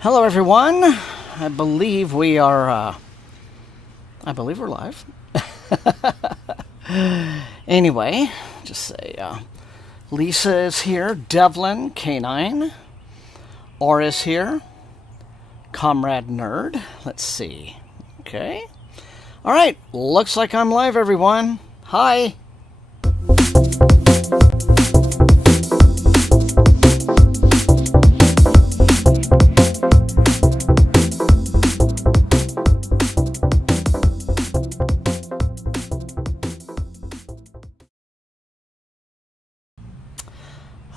Hello, everyone. I believe we are. I believe we're live. Anyway, just say Lisa is here. Devlin K9. Or is here. Comrade Nerd. Let's see. Okay. All right. Looks like I'm live, everyone. Hi.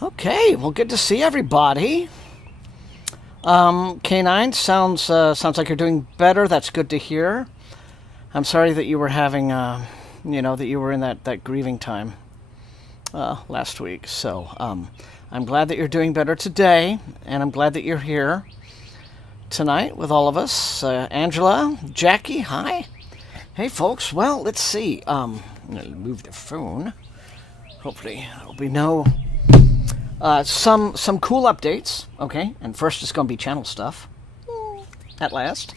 Okay, well, good to see everybody. K9 sounds like you're doing better. That's good to hear. I'm sorry that you were having, that you were in that grieving time last week. So I'm glad that you're doing better today, and I'm glad that you're here tonight with all of us. Angela, Jackie, hi. Hey, folks. Well, let's see. I'm gonna move the phone. Hopefully, there'll be no. Some cool updates, okay? And first it's going to be channel stuff, at last.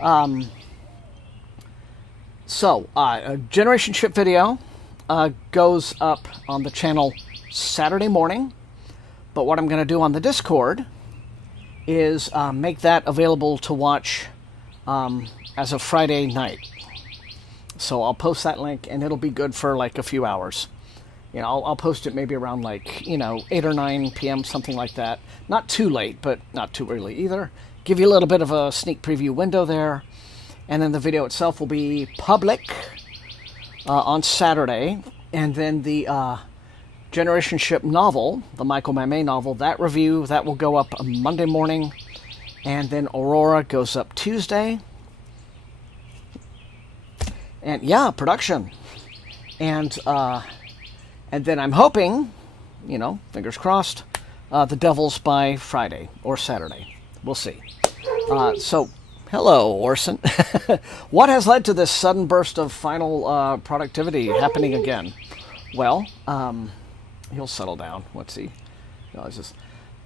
A Generation Ship video goes up on the channel Saturday morning. But what I'm going to do on the Discord is make that available to watch as of Friday night. So I'll post that link, and it'll be good for like a few hours. You know, I'll post it maybe around 8 or 9 p.m., something like that. Not too late, but not too early either. Give you a little bit of a sneak preview window there. And then the video itself will be public on Saturday. And then the Generation Ship novel, the Michael Mamet novel, that review, that will go up on Monday morning. And then Aurora goes up Tuesday. And yeah, production. And then I'm hoping, fingers crossed, the Devils by Friday or Saturday. We'll see. So, hello, Orson. What has led to this sudden burst of final productivity happening again? Well, he'll settle down. What's he? No, it's just,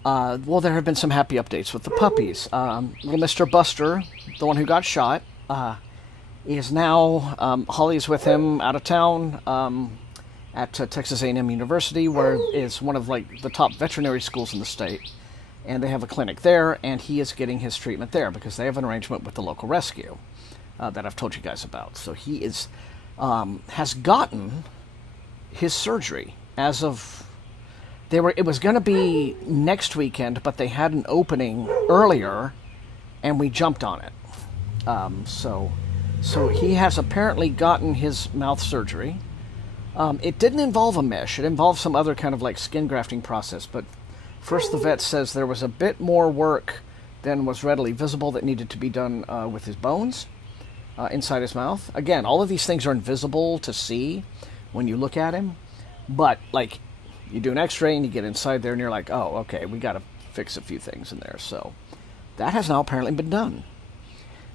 well, there have been some happy updates with the puppies. Little Mr. Buster, the one who got shot, is now, Holly's with him out of town, at Texas A&M University, where is one of the top veterinary schools in the state, and they have a clinic there, and he is getting his treatment there because they have an arrangement with the local rescue that I've told you guys about. So he is has gotten his surgery as of it was going to be next weekend, but they had an opening earlier, and we jumped on it. So he has apparently gotten his mouth surgery. It didn't involve a mesh. It involved some other kind of skin grafting process. But first the vet says there was a bit more work than was readily visible that needed to be done with his bones inside his mouth. Again, all of these things are invisible to see when you look at him. But, you do an x-ray and you get inside there and you're like, oh, okay, we got to fix a few things in there. So that has now apparently been done.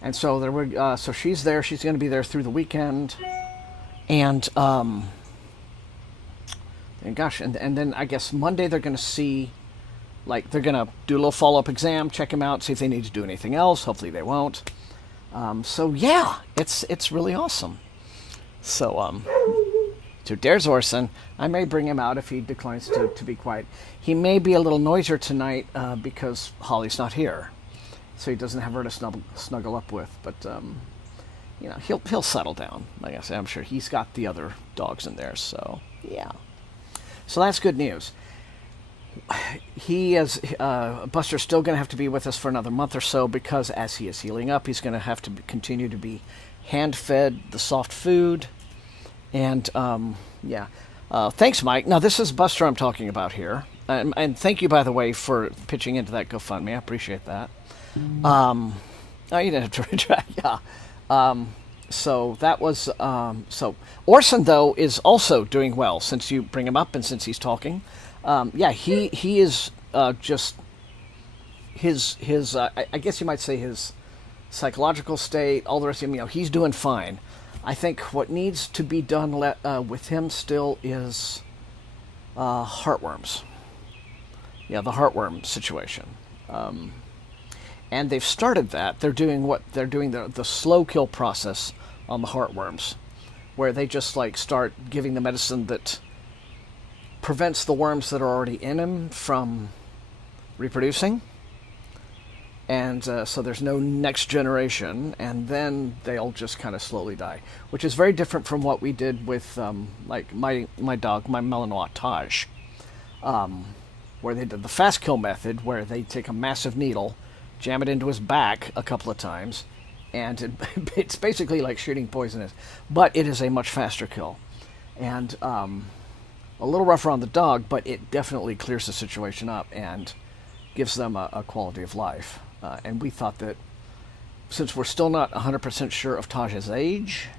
And so so she's there. She's going to be there through the weekend. And and then I guess Monday they're going to see, they're going to do a little follow-up exam, check him out, see if they need to do anything else. Hopefully they won't. So yeah, it's really awesome. So there's Orson. I may bring him out if he declines to be quiet. He may be a little noisier tonight because Holly's not here, so he doesn't have her to snuggle up with. But he'll settle down. Like I said, I'm sure he's got the other dogs in there. So yeah. So that's good news. Buster's still going to have to be with us for another month or so because as he is healing up, he's going to have to continue to be hand-fed the soft food. And, thanks, Mike. Now, this is Buster I'm talking about here. And thank you, by the way, for pitching into that GoFundMe. I appreciate that. Oh, you didn't have to retract. Yeah. So that was, so Orson, though, is also doing well since you bring him up and since he's talking. He is just his I guess you might say his psychological state, all the rest of him, he's doing fine. I think what needs to be done with him still is heartworms. Yeah, the heartworm situation. And they've started that. They're doing the slow kill process on the heartworms, where they just like start giving the medicine that prevents the worms that are already in them from reproducing. And so there's no next generation, and then they'll just kind of slowly die, which is very different from what we did with like my dog, my Malinois Taj, where they did the fast kill method, where they take a massive needle, jam it into his back a couple of times, and it's basically like shooting poisonous, but it is a much faster kill, and a little rougher on the dog, but it definitely clears the situation up and gives them a quality of life. And we thought that since we're still not 100% sure of Taj's age,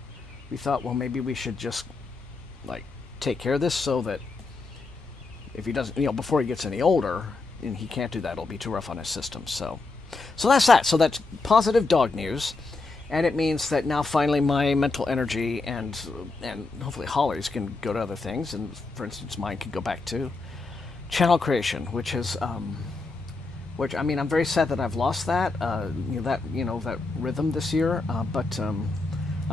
we thought, well, maybe we should just like take care of this so that if he doesn't, before he gets any older, and he can't do that, it'll be too rough on his system. So that's that. So that's positive dog news, and it means that now finally my mental energy and hopefully Holly's can go to other things, and for instance, mine can go back to channel creation, which is. Which, I mean, I'm very sad that I've lost that, that rhythm this year. But I'm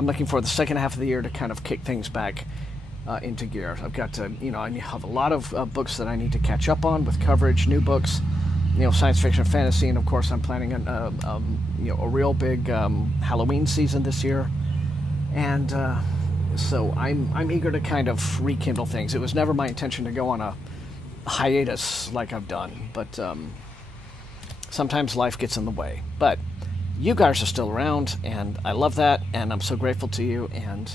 looking for the second half of the year to kind of kick things back into gear. I've got to, I have a lot of books that I need to catch up on with coverage, new books, science fiction, fantasy, and of course I'm planning a real big Halloween season this year. And so I'm eager to kind of rekindle things. It was never my intention to go on a hiatus like I've done, but. Sometimes life gets in the way, but you guys are still around, and I love that, and I'm so grateful to you, and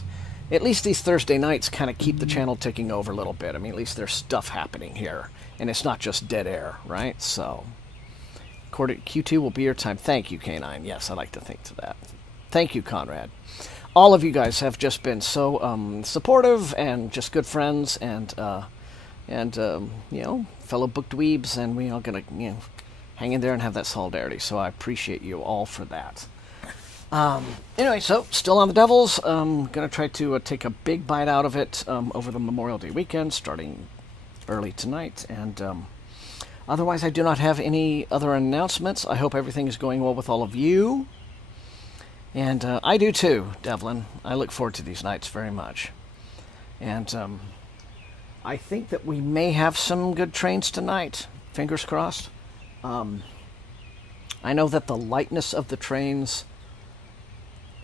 at least these Thursday nights kind of keep the channel ticking over a little bit. I mean, at least there's stuff happening here, and it's not just dead air, right? So, Q2 will be your time. Thank you, K9. Yes, I like to think to that. Thank you, Conrad. All of you guys have just been so supportive and just good friends, and fellow book dweebs, and we all gonna, hang in there and have that solidarity. So I appreciate you all for that. Anyway, so still on the Devils. Going to try to take a big bite out of it over the Memorial Day weekend, starting early tonight. And otherwise, I do not have any other announcements. I hope everything is going well with all of you. And I do too, Devlin. I look forward to these nights very much. And I think that we may have some good trains tonight. Fingers crossed. I know that the lightness of the trains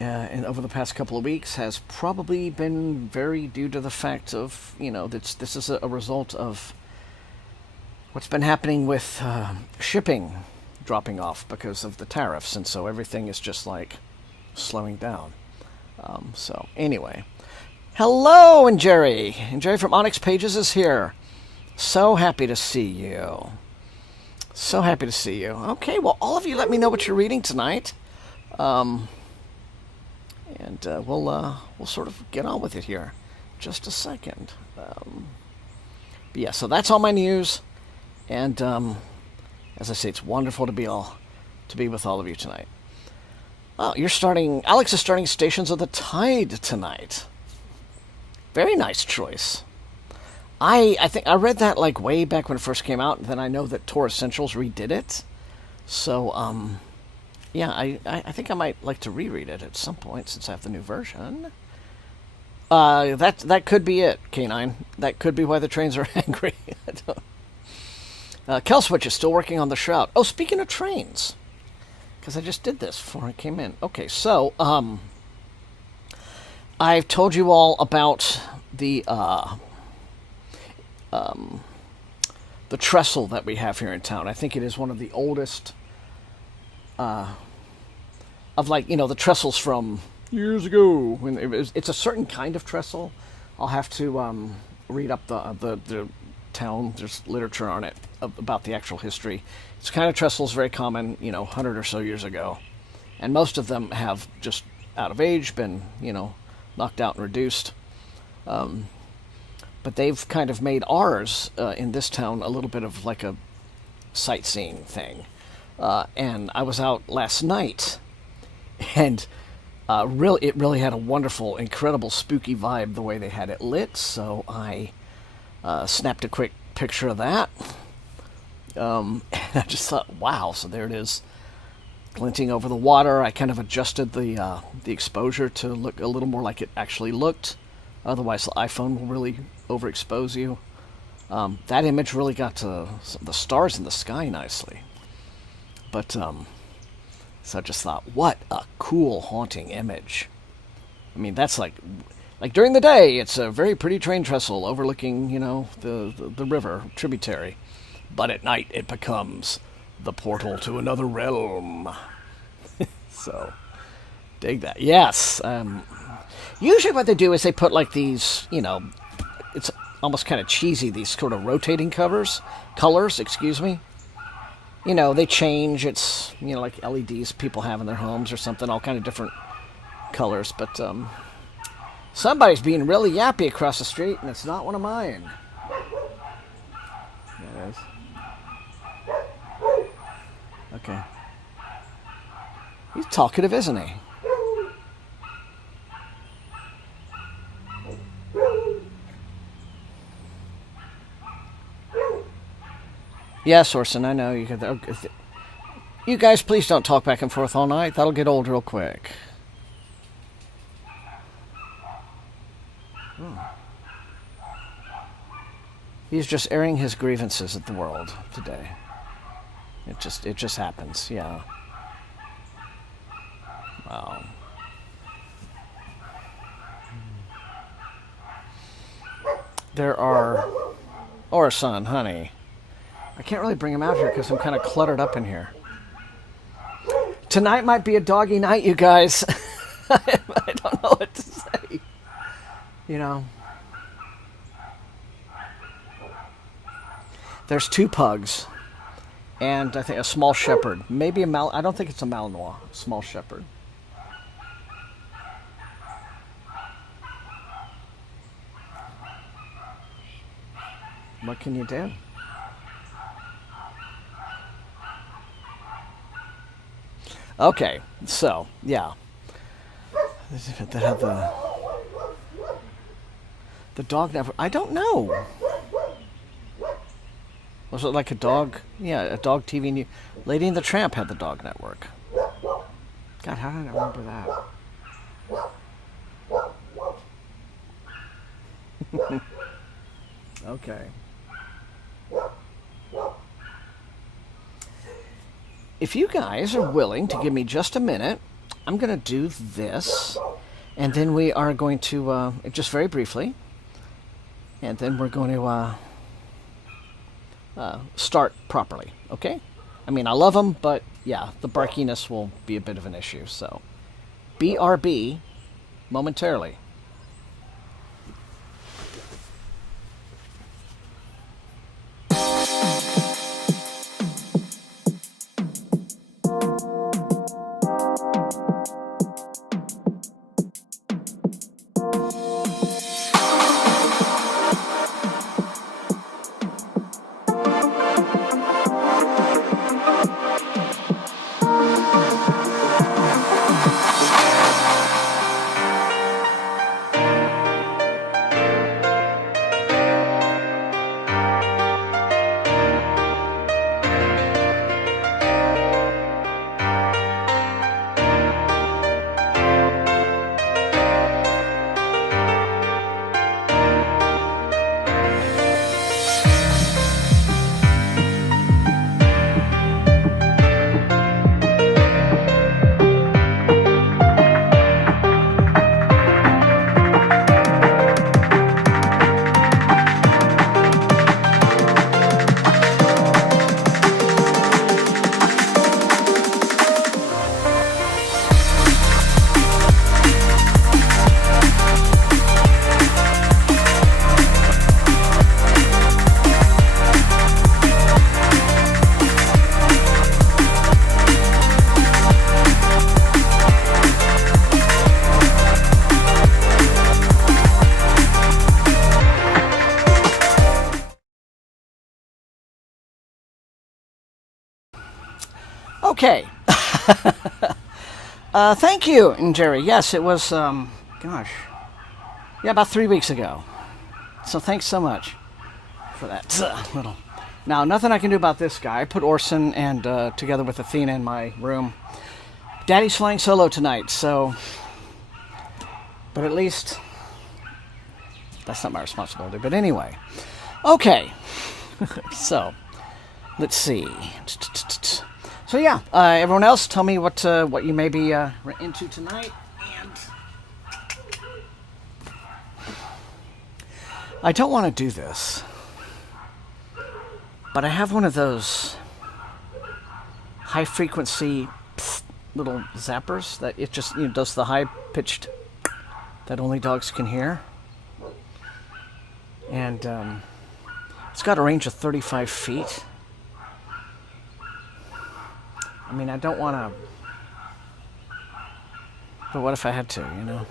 over the past couple of weeks has probably been very due to the fact of, that this is a result of what's been happening with shipping dropping off because of the tariffs, and so everything is just like slowing down. So anyway, hello, and Jerry from Onyx Pages is here. So happy to see you. So happy to see you. Okay, well, all of you let me know what you're reading tonight. And we'll sort of get on with it here. Just a second. But yeah, so that's all my news. And as I say, it's wonderful to be with all of you tonight. Oh, Alex is starting Stations of the Tide tonight. Very nice choice. I think I read that like way back when it first came out, and then I know that Tor Essentials redid it. So, yeah, I think I might like to reread it at some point since I have the new version. That could be it, K9. That could be why the trains are angry. Kelswitch is still working on the Shroud. Oh, speaking of trains, because I just did this before I came in. Okay, so I've told you all about the trestle that we have here in town. I think it is one of the oldest of the trestles from years ago. When it's a certain kind of trestle. I'll have to read up the town. There's literature on it about the actual history. It's kind of trestles very common, 100 or so years ago, and most of them have just out of age, been knocked out and reduced. But they've kind of made ours in this town a little bit of like a sightseeing thing. And I was out last night, and it really had a wonderful, incredible, spooky vibe the way they had it lit. So I snapped a quick picture of that. And I just thought, wow, so there it is. glinting over the water. I kind of adjusted the exposure to look a little more like it actually looked. Otherwise, the iPhone will really overexpose you. That image really got to the stars in the sky nicely. But, so I just thought, what a cool, haunting image. I mean, that's like during the day, it's a very pretty train trestle overlooking, the river tributary. But at night, it becomes the portal to another realm. So, dig that. Yes. Usually what they do is they put like these, it's almost kind of cheesy, these sort of rotating colors, excuse me. They change. It's, like LEDs people have in their homes or something, all kind of different colors. But somebody's being really yappy across the street, and it's not one of mine. There it is. Okay. He's talkative, isn't he? Yes, Orson, I know. You guys, please don't talk back and forth all night. That'll get old real quick. He's just airing his grievances at the world today. It just happens, yeah. Wow. There are... Orson, honey. I can't really bring him out here because I'm kind of cluttered up in here. Tonight might be a doggy night, you guys. I don't know what to say. There's 2 pugs. And I think a small shepherd. Maybe I don't think it's a Malinois. Small shepherd. What can you do? Okay, so, yeah. They have the dog network. I don't know. Was it like a dog? Yeah, a dog TV news. Lady and the Tramp had the dog network. God, how did I remember that? Okay. If you guys are willing to give me just a minute, I'm going to do this, and then we are going to, just very briefly, and then we're going to start properly, okay? I mean, I love them, but yeah, the barkiness will be a bit of an issue, so BRB momentarily. Okay. Thank you, Jerry. Yes, it was, gosh. Yeah, about 3 weeks ago. So thanks so much for that little Now, nothing I can do about this guy. I put Orson and together with Athena in my room. Daddy's flying solo tonight, so... But at least... That's not my responsibility, but anyway. Okay. So, let's see. So yeah, everyone else, tell me what you may be into tonight. And I don't want to do this, but I have one of those high-frequency little zappers that it just does the high-pitched that only dogs can hear, and it's got a range of 35 feet. I mean, I don't want to, but what if I had to,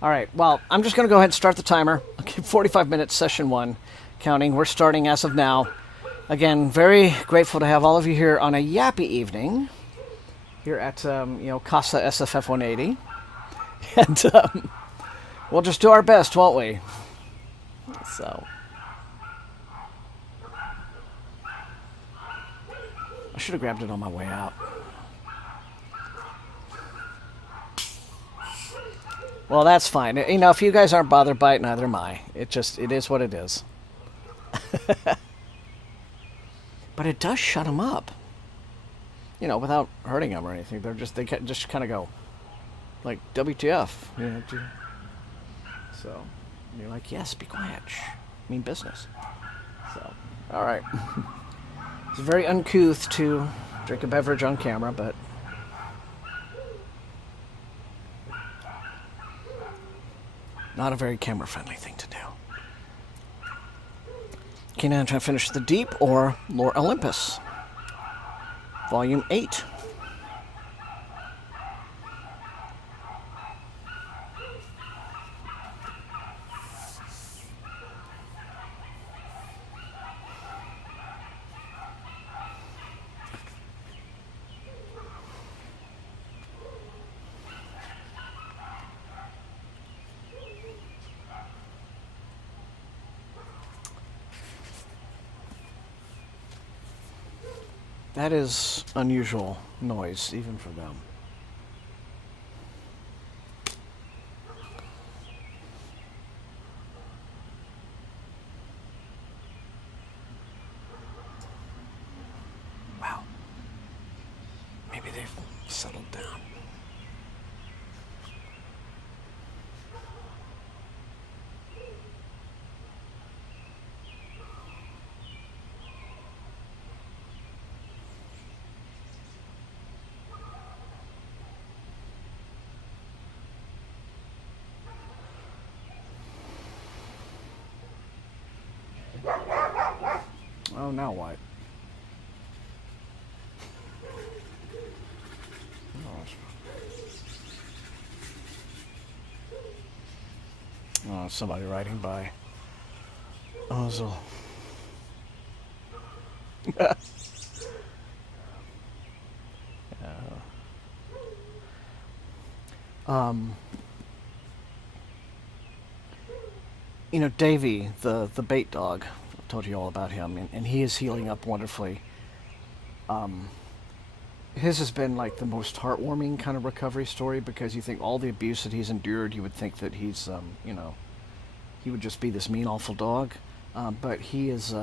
All right, well, I'm just going to go ahead and start the timer. Okay, 45 minutes, session 1, counting. We're starting as of now. Again, very grateful to have all of you here on a yappy evening here at, Casa SFF180. And we'll just do our best, won't we? So... I should have grabbed it on my way out. Well, that's fine. If you guys aren't bothered by it, neither am I. It is what it is. But it does shut them up. Without hurting them or anything. They just kind of go, like, WTF. So, you're like, yes, be quiet. Shh. Mean business. So, all right. It's very uncouth to drink a beverage on camera, but not a very camera-friendly thing to do. Okay, now I'm trying to finish The Deep or Lore Olympus, Volume 8. That is unusual noise, even for them. Wow. Maybe they've settled down. Oh, now what? Oh, somebody riding by. Oh, so. Davey, the bait dog, I told you all about him, and he is healing up wonderfully. His has been like the most heartwarming kind of recovery story, because you think all the abuse that he's endured, you would think that he's, he would just be this mean, awful dog. But he is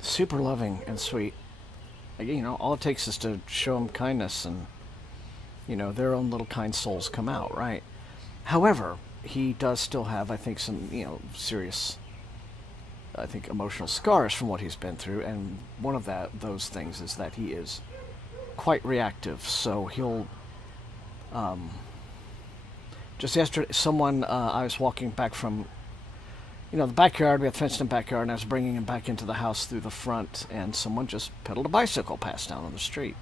super loving and sweet. All it takes is to show him kindness, and, their own little kind souls come out, right? However, he does still have, I think, some, serious, I think, emotional scars from what he's been through, and one of those things is that he is quite reactive. So he'll, just yesterday, I was walking back from, the backyard. We have fenced-in backyard, and I was bringing him back into the house through the front, and someone just pedaled a bicycle past down on the street.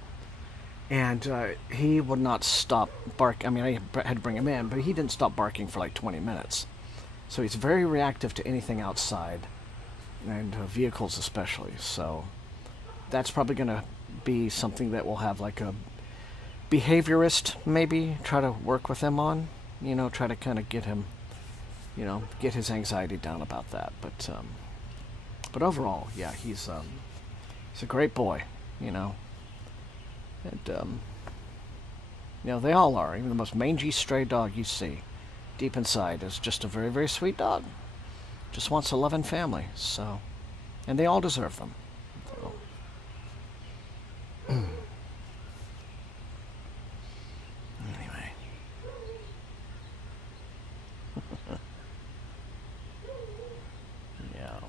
And he would not stop barking. I mean, I had to bring him in, but he didn't stop barking for like 20 minutes. So he's very reactive to anything outside, and vehicles especially. So that's probably going to be something that we'll have like a behaviorist maybe try to work with him on. Try to kind of get him, get his anxiety down about that. But But overall, yeah, he's a great boy, you know. And you know, they all are. Even the most mangy stray dog you see, deep inside, is just a very, very sweet dog. Just wants a loving family. So, and they all deserve them. So. Anyway. Yeah.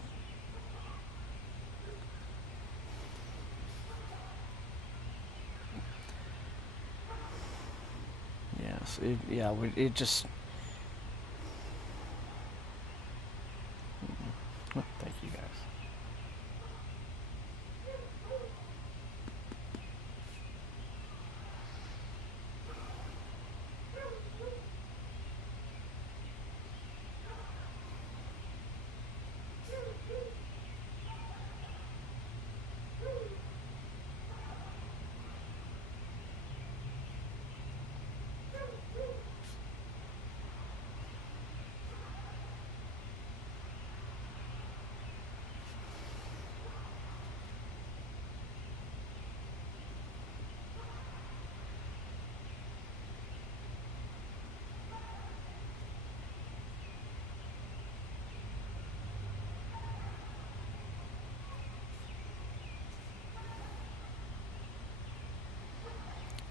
Yes. It just. Thank you guys.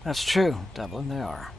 That's true, Devlin, they are.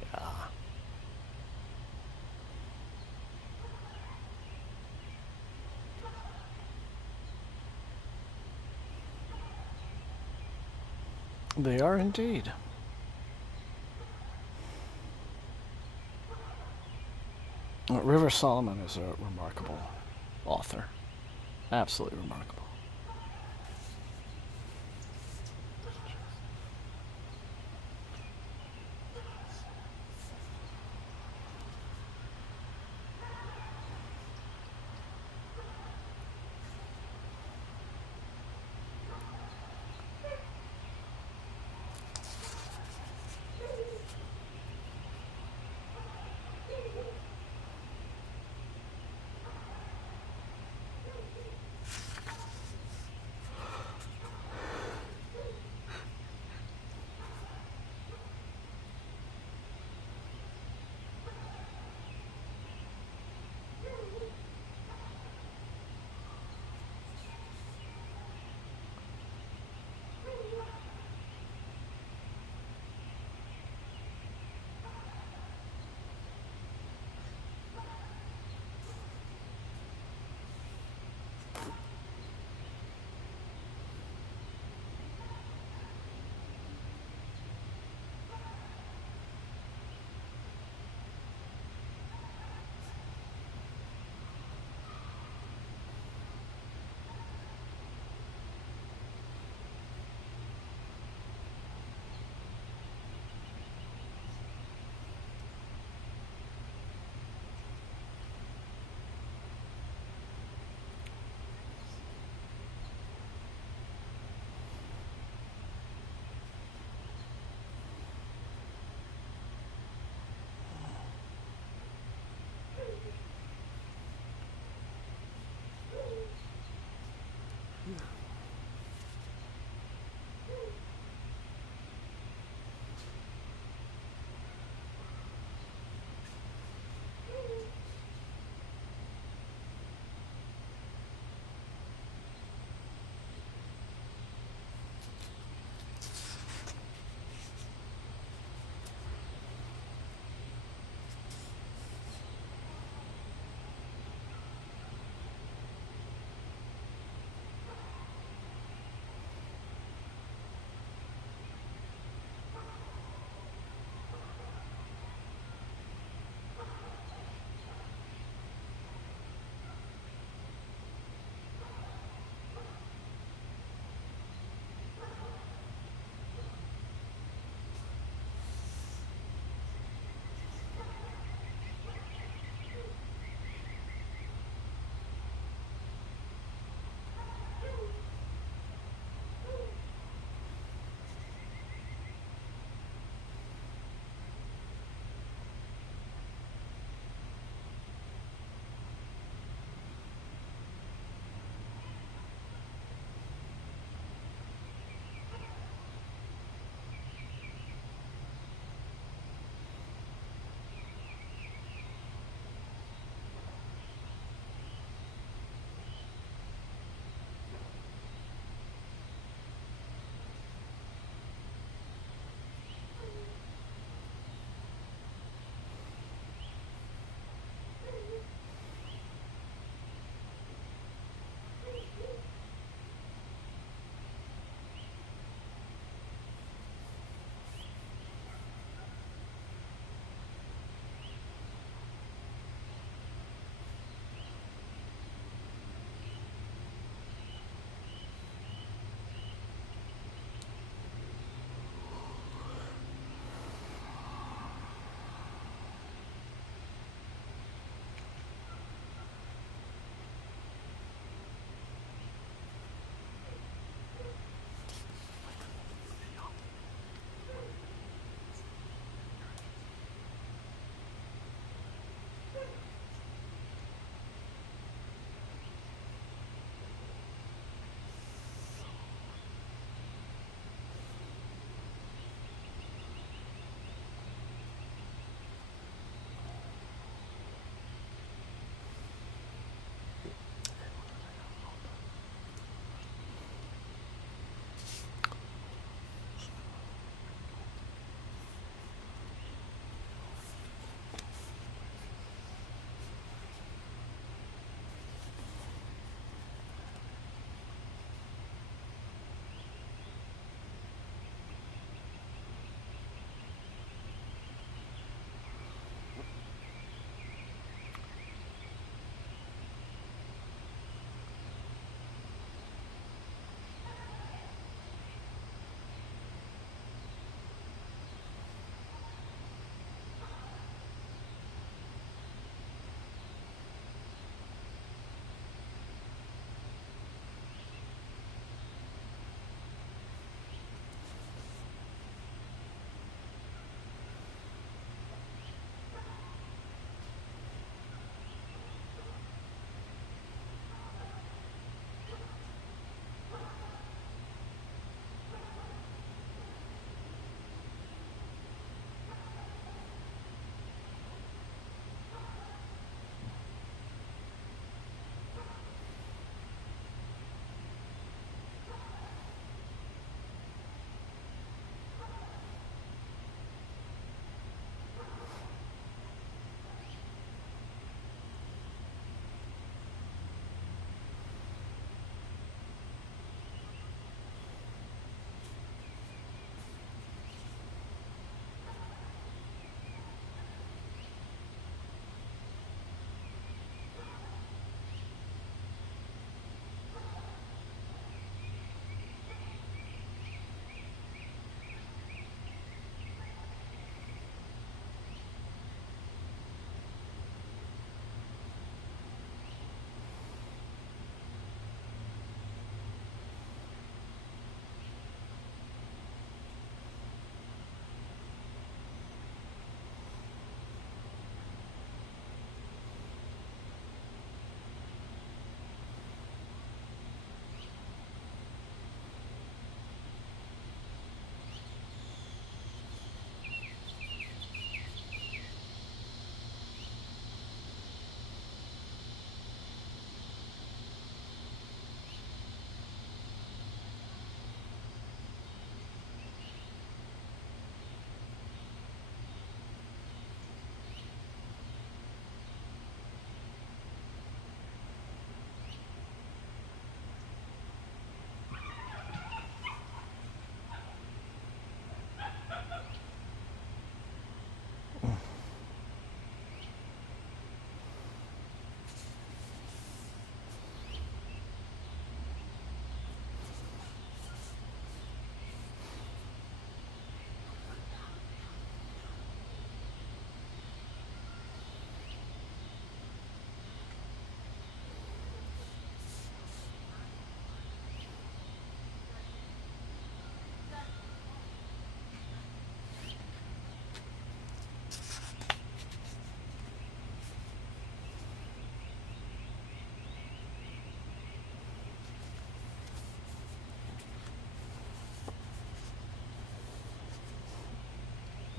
Yeah. They are indeed. River Solomon is a remarkable author. Absolutely remarkable.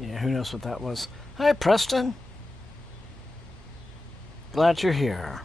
Yeah, who knows what that was. Hi, Preston. Glad you're here.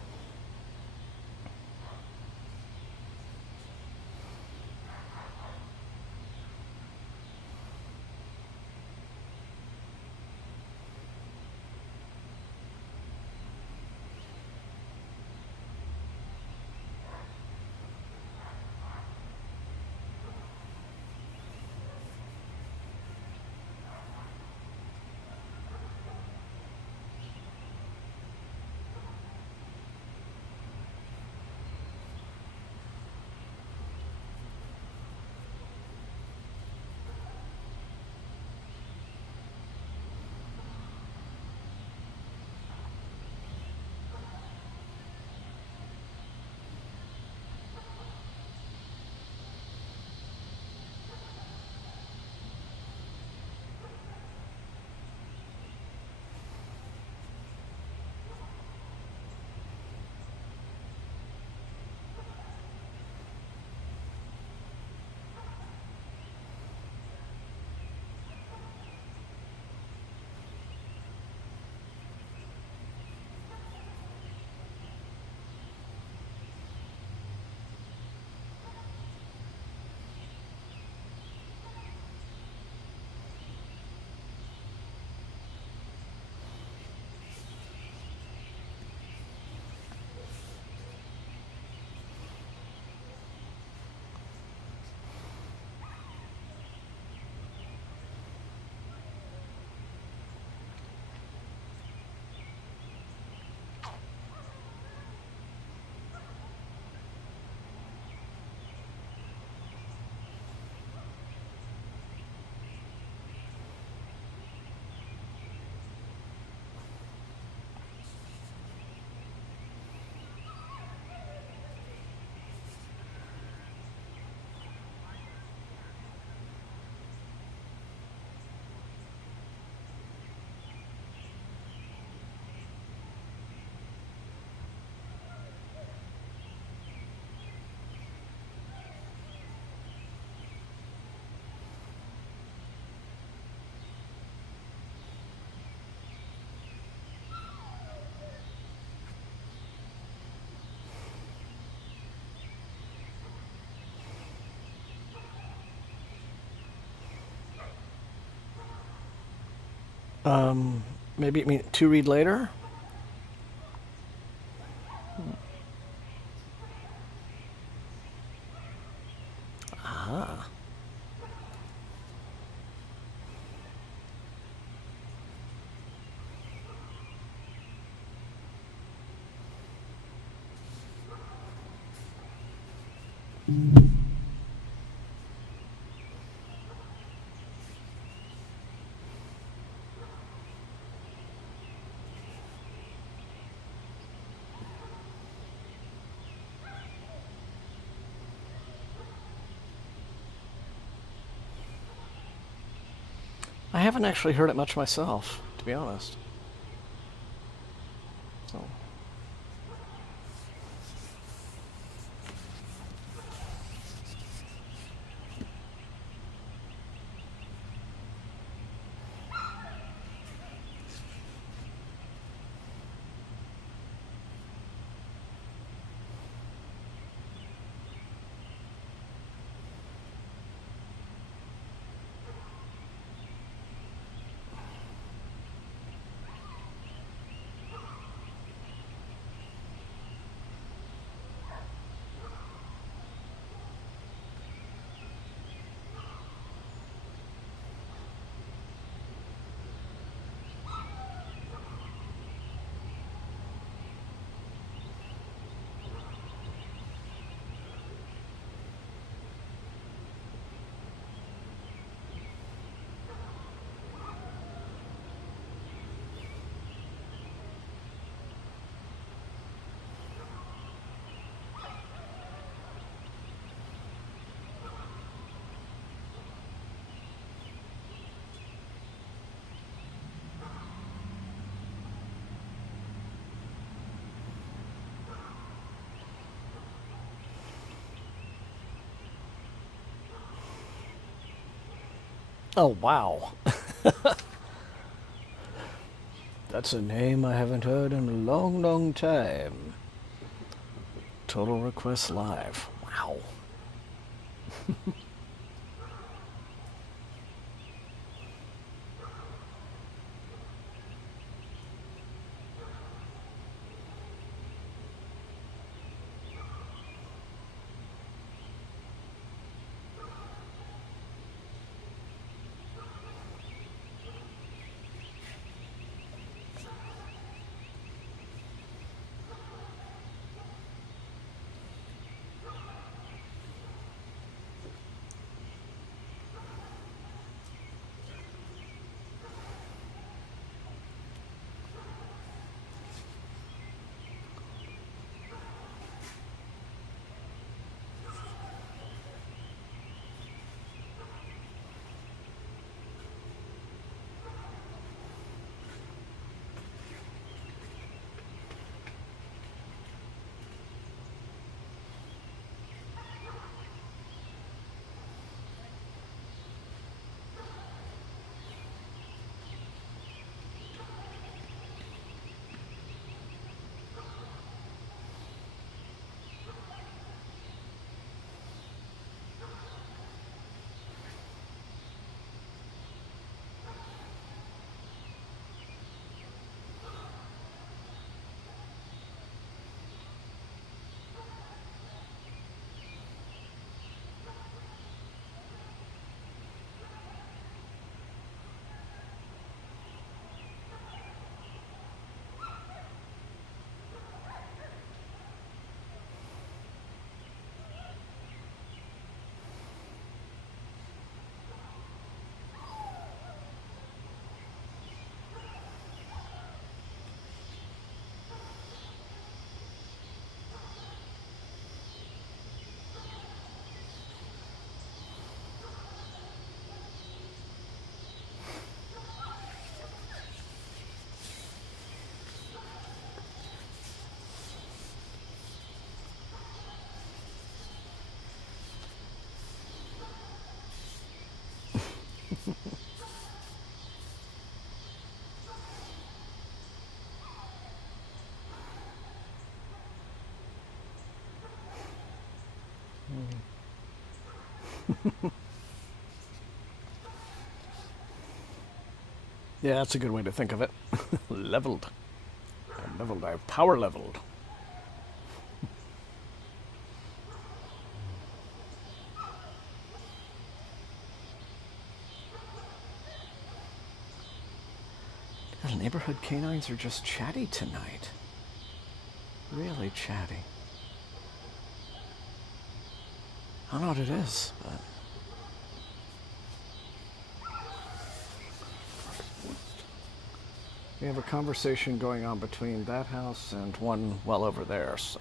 Maybe, I mean, to read later? Ah. I haven't actually heard it much myself, to be honest. So. Oh, wow. That's a name I haven't heard in a long, long time. Total Request Live. Wow. Yeah, that's a good way to think of it. Leveled. I'm leveled. I've power leveled. The neighborhood canines are just chatty tonight. Really chatty. I don't know what it is, but... we have a conversation going on between that house and one well over there, so...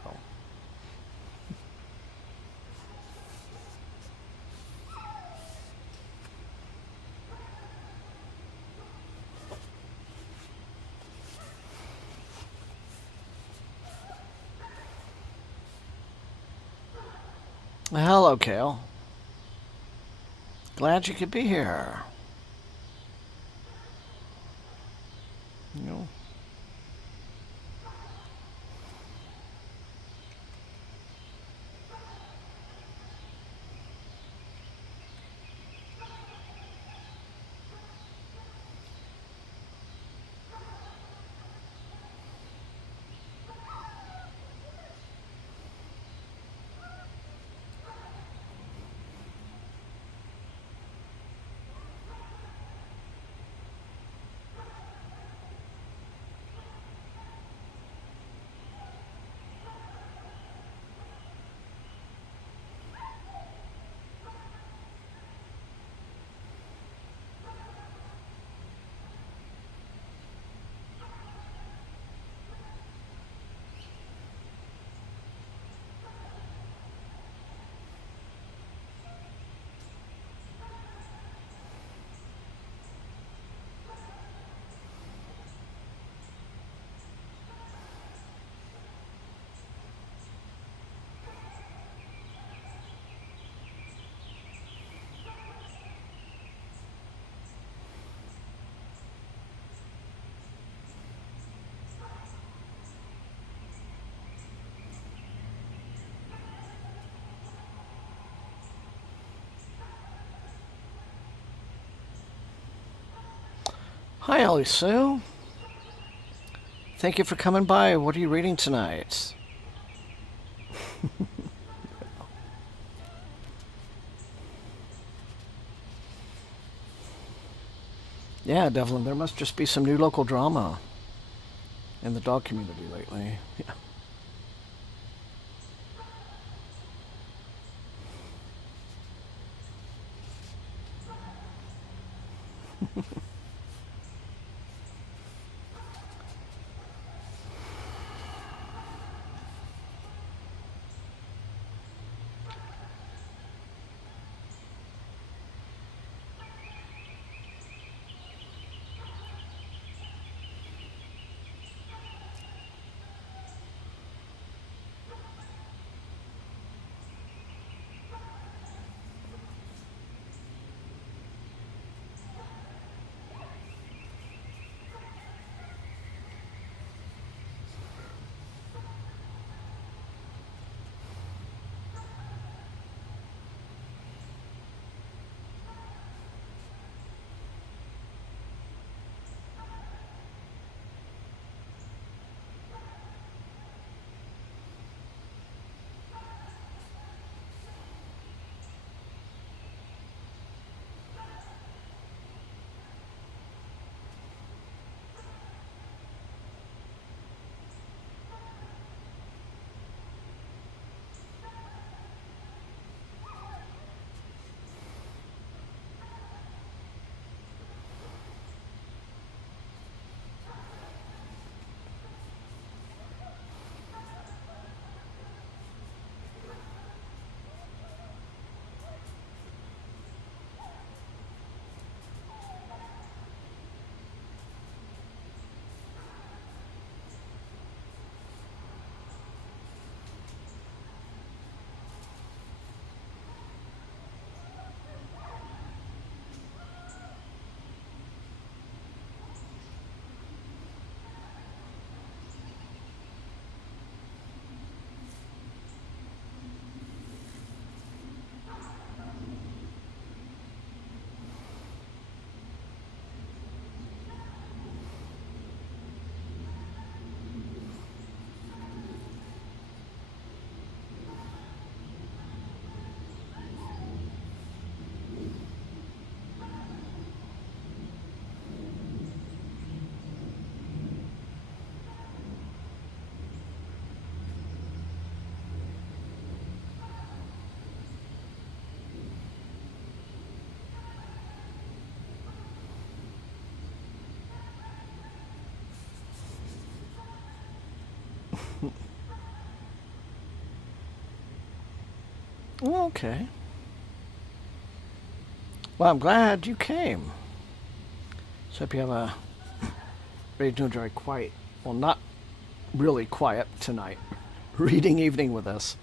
Hello, Kale. Glad you could be here. You know. Hi, Ellie Sue. Thank you for coming by. What are you reading tonight? Yeah, Devlin, there must just be some new local drama in the dog community lately. Yeah. Okay. Well, I'm glad you came. So hope you have a ready to enjoy quiet, well, not really quiet tonight, reading evening with us.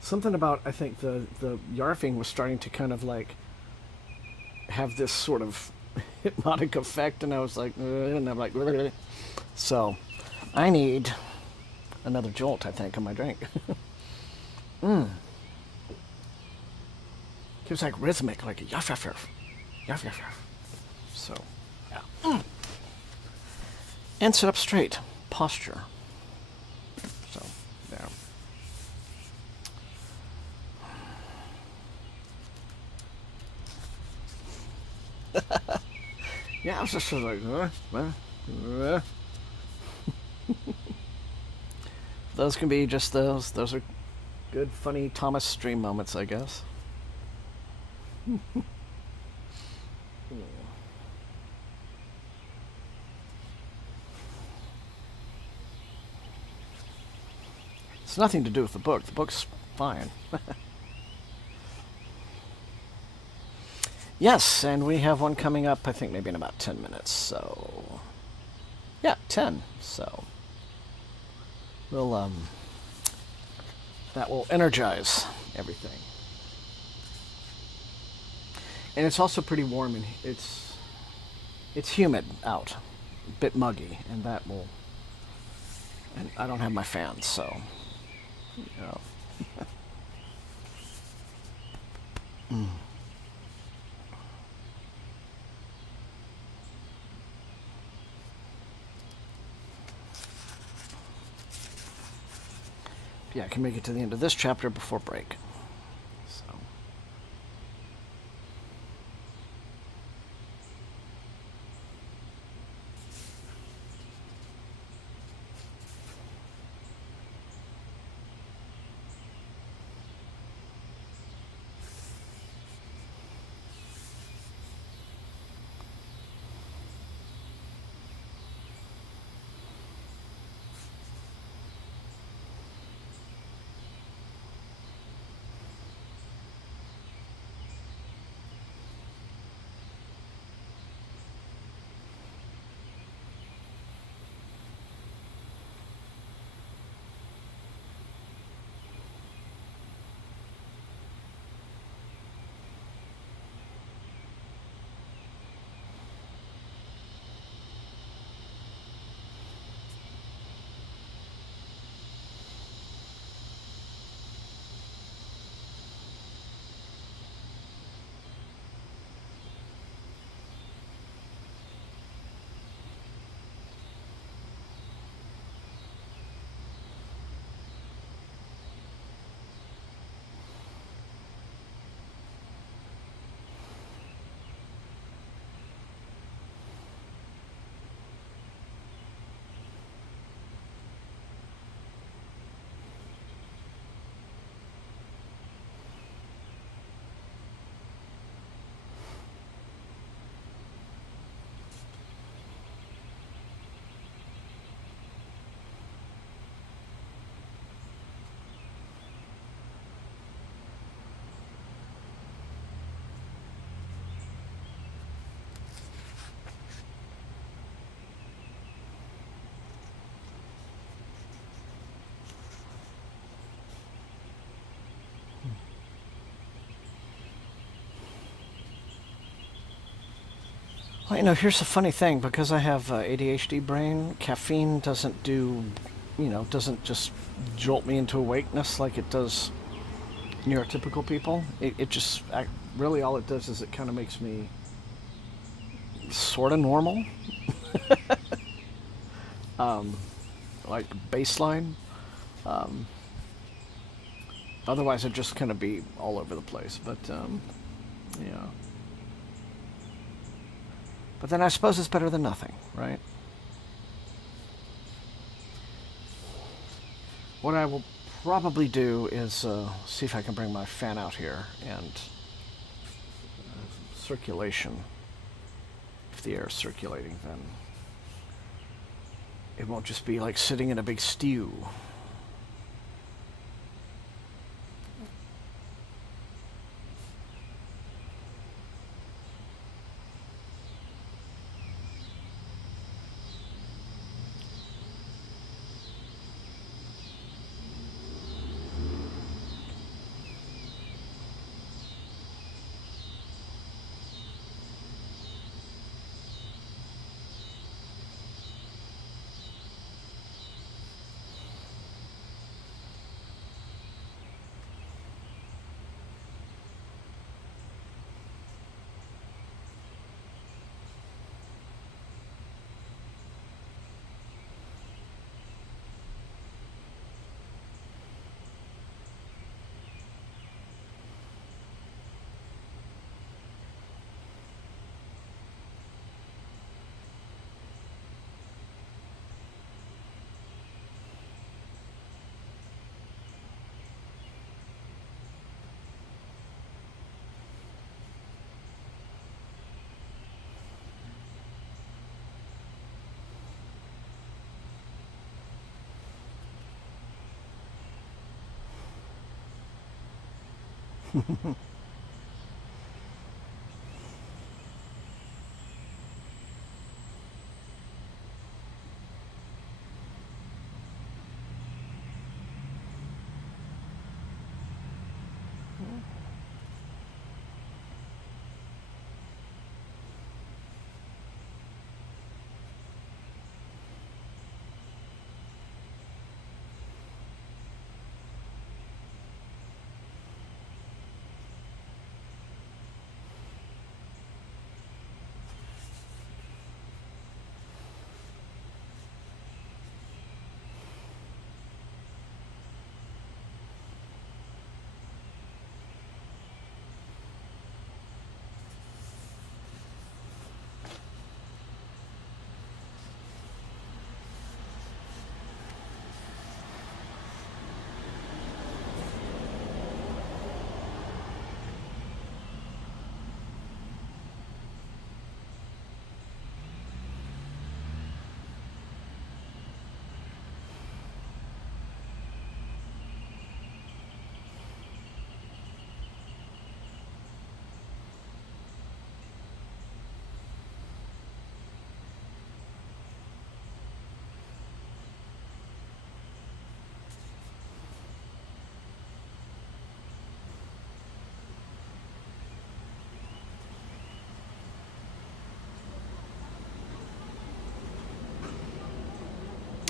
Something about, I think the yarfing was starting to kind of like have this sort of hypnotic effect, and I was like, and I'm like, so I need another jolt, I think, in my drink. It was like rhythmic, like yuff yuff yuff, yuff yuff yuff. So, yeah. And sit up straight, posture. So, there. Yeah, I was just sort of like, those can be just those. Those are good, funny Thomas Stream moments, I guess. It's nothing to do with the book. The book's fine. Yes, and we have one coming up, I think maybe in about 10 minutes, so... Yeah, 10, so... We'll, that will energize everything. And it's also pretty warm, and it's humid out. A bit muggy, and that will... And I don't have my fans, so... You know. Yeah, I can make it to the end of this chapter before break. So. Well, here's the funny thing. Because I have ADHD brain, caffeine doesn't doesn't just jolt me into awakeness like it does neurotypical people. It just, really all it does is it kind of makes me sort of normal. Like baseline. Otherwise, I'd just kind of be all over the place. But, yeah. But then I suppose it's better than nothing, right? What I will probably do is see if I can bring my fan out here and circulation. If the air is circulating, then it won't just be like sitting in a big stew.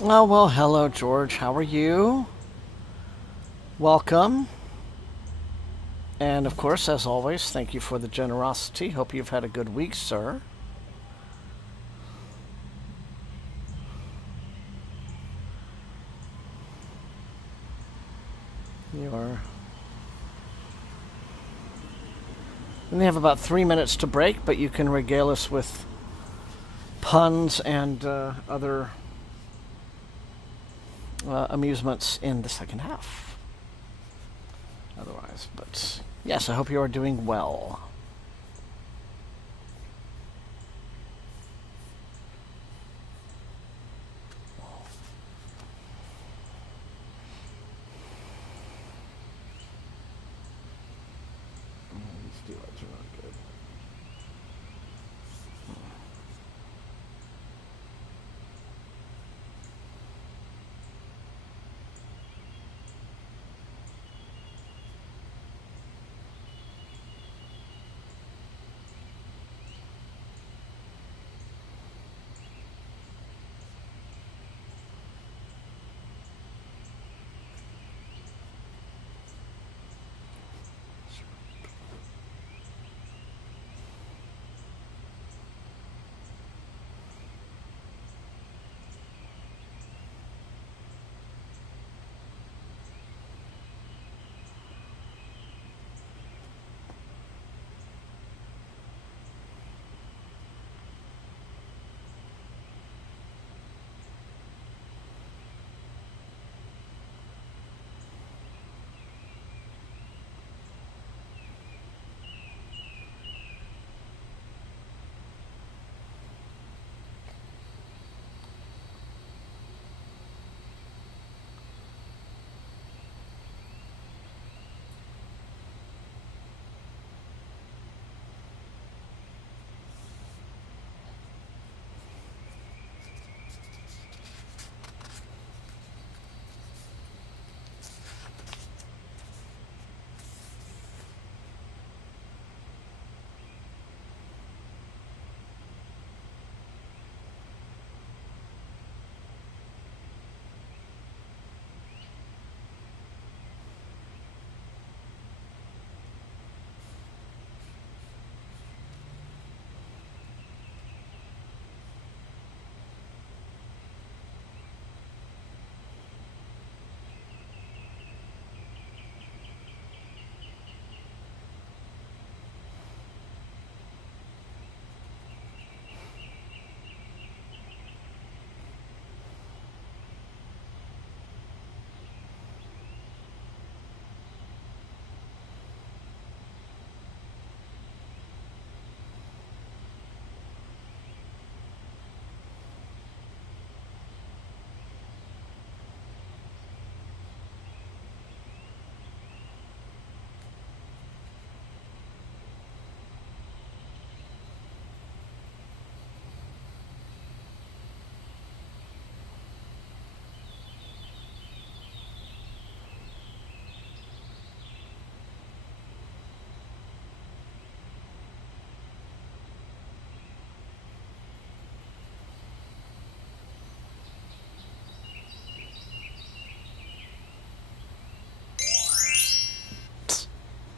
Oh, well, hello, George. How are you? Welcome. And of course, as always, thank you for the generosity. Hope you've had a good week, sir. You're. We only have about 3 minutes to break, but you can regale us with puns and other amusements in the second half. Otherwise, but yes, I hope you are doing well. These steelites are not good.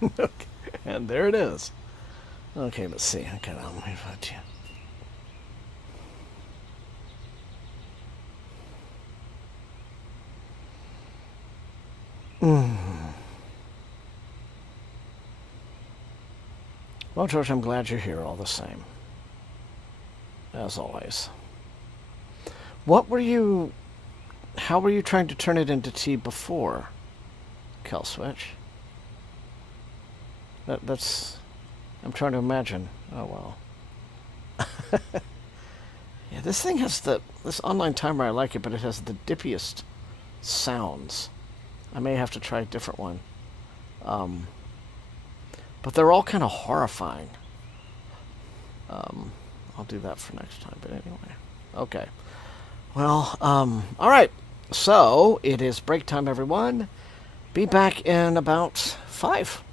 Okay. And there it is. Okay, let's see. Okay, let me put you. Well, George, I'm glad you're here all the same. As always. What were you... How were you trying to turn it into tea before, Kelswitch? That's... I'm trying to imagine. Oh, well. Yeah, this thing has the... This online timer, I like it, but it has the dippiest sounds. I may have to try a different one. But they're all kind of horrifying. I'll do that for next time, but anyway. Okay. Well, all right. So, it is break time, everyone. Be back in about 5.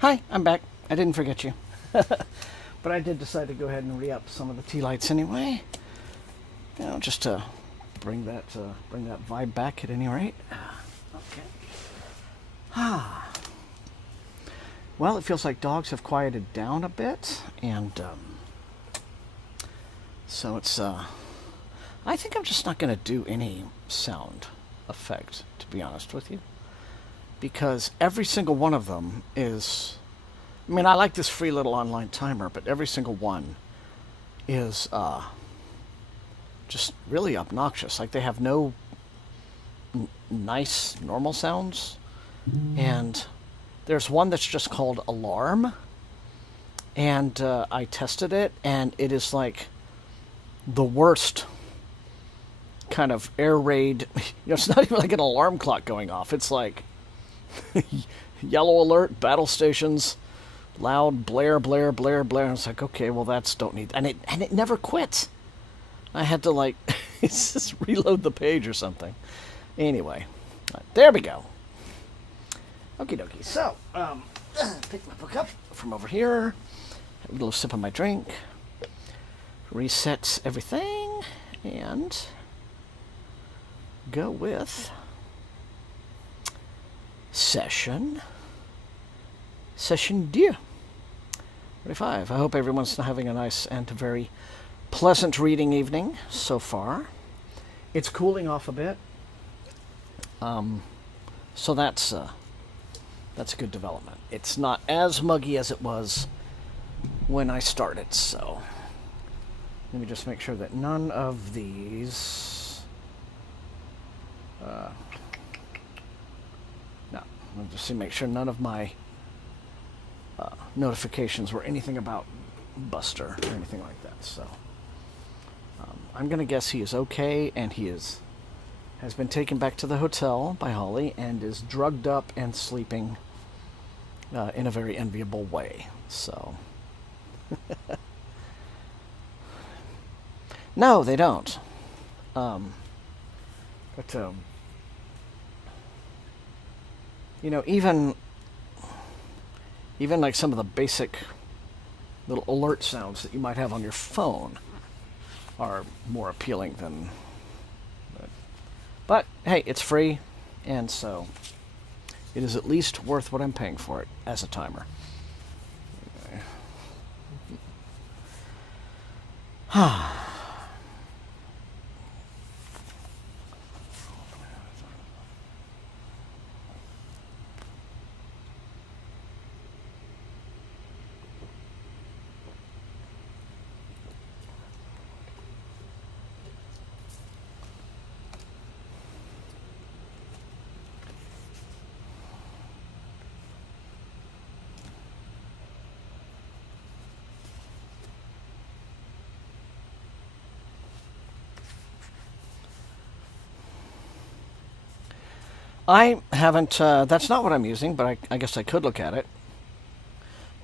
Hi, I'm back. I didn't forget you. But I did decide to go ahead and re-up some of the tea lights anyway. You know, just to bring that vibe back at any rate. Okay. Well, it feels like dogs have quieted down a bit, and so it's. I think I'm just not going to do any sound effect, to be honest with you, because every single one of them is. I mean, I like this free little online timer, but every single one is just really obnoxious. Like, they have no nice normal sounds, and there's one that's just called Alarm, and I tested it, and it is like the worst kind of air raid. You know, it's not even like an alarm clock going off. It's like yellow alert, battle stations, loud blare, blare, blare, blare. And it's like, okay, well, that's don't need, and it never quits. I had to like just reload the page or something. Anyway, there we go. Okie dokie. So, pick my book up from over here. Have a little sip of my drink. Reset everything, and go with session 2. 45. I hope everyone's having a nice and very pleasant reading evening so far. It's cooling off a bit, so that's a good development. It's not as muggy as it was when I started, so let me just make sure that none of these no, I'll just make sure none of my notifications were anything about Buster or anything like that. So I'm gonna guess he is okay, and he has been taken back to the hotel by Holly and is drugged up and sleeping in a very enviable way. So no, they don't. But you know, even like some of the basic little alert sounds that you might have on your phone are more appealing than. But hey, it's free, and so it is at least worth what I'm paying for it as a timer. I haven't, that's not what I'm using, but I guess I could look at it.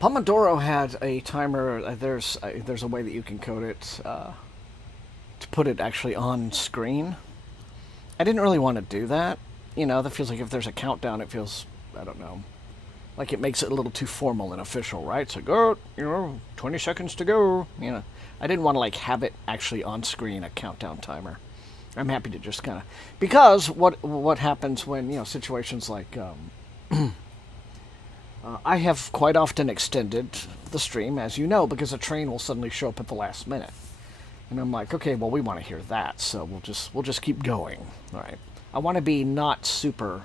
Pomodoro had a timer. There's a way that you can code it to put it actually on screen. I didn't really want to do that. You know, that feels like if there's a countdown, it feels, I don't know, like it makes it a little too formal and official, right? It's like, oh, 20 seconds to go. You know, I didn't want to like have it actually on screen, a countdown timer. I'm happy to just kind of, because what happens when, situations like, I have quite often extended the stream, as you know, because a train will suddenly show up at the last minute. And I'm like, okay, well, we want to hear that, so we'll just keep going. All right. I want to be not super,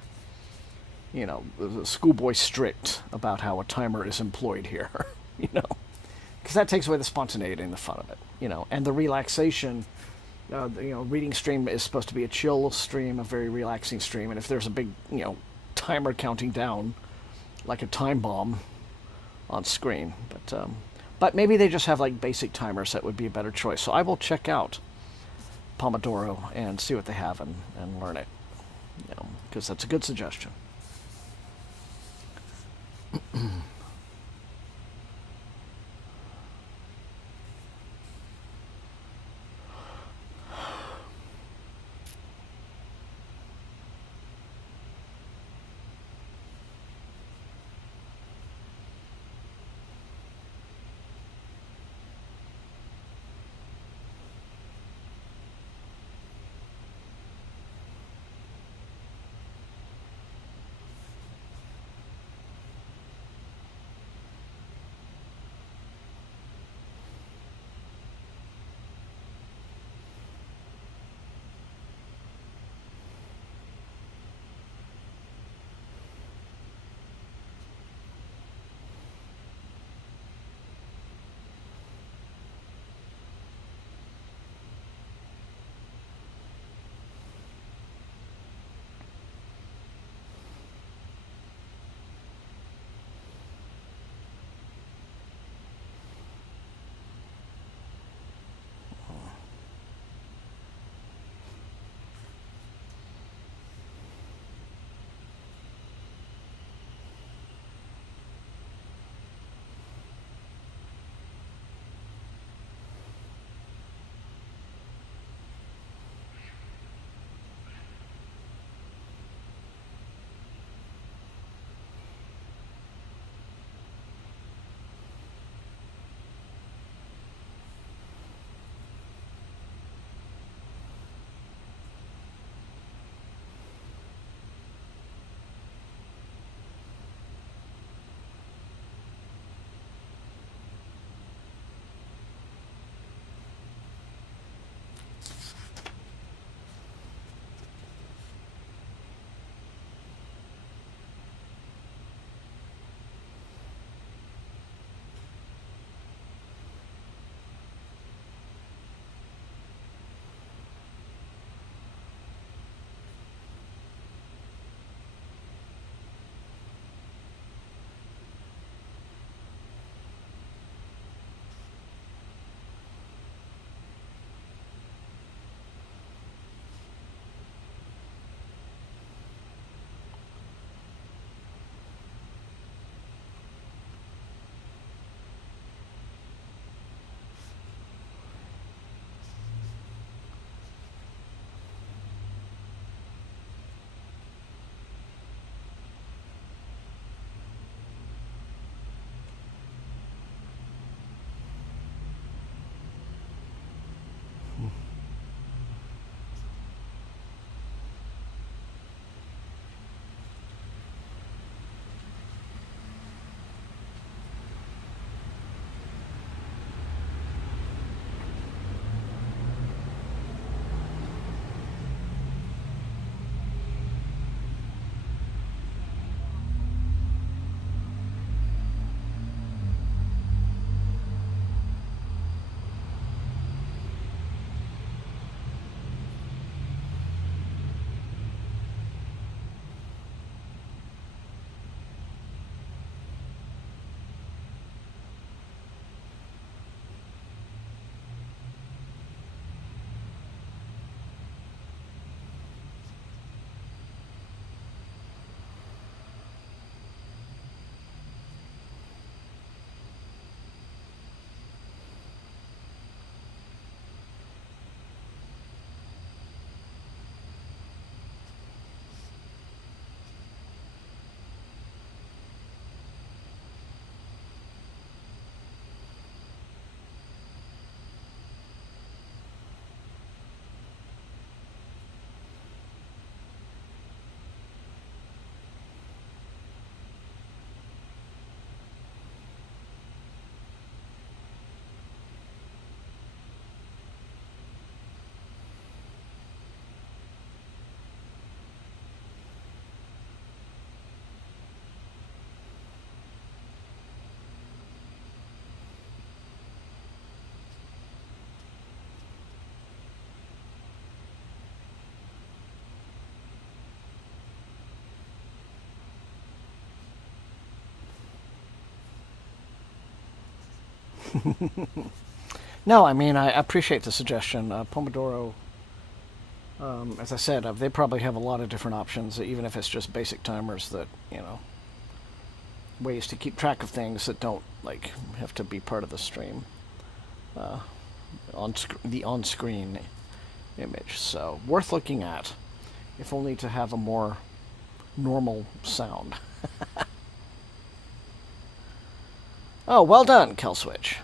schoolboy strict about how a timer is employed here, because that takes away the spontaneity and the fun of it, and the relaxation. Reading stream is supposed to be a chill stream, a very relaxing stream, and if there's a big, timer counting down, like a time bomb on screen, but maybe they just have like basic timers that would be a better choice. So I will check out Pomodoro and see what they have and learn it, because that's a good suggestion. No, I mean, I appreciate the suggestion. Pomodoro, as I said, they probably have a lot of different options, even if it's just basic timers that, ways to keep track of things that don't, like, have to be part of the stream, the on-screen image. So, worth looking at, if only to have a more normal sound. Oh, well done, Kelswitch.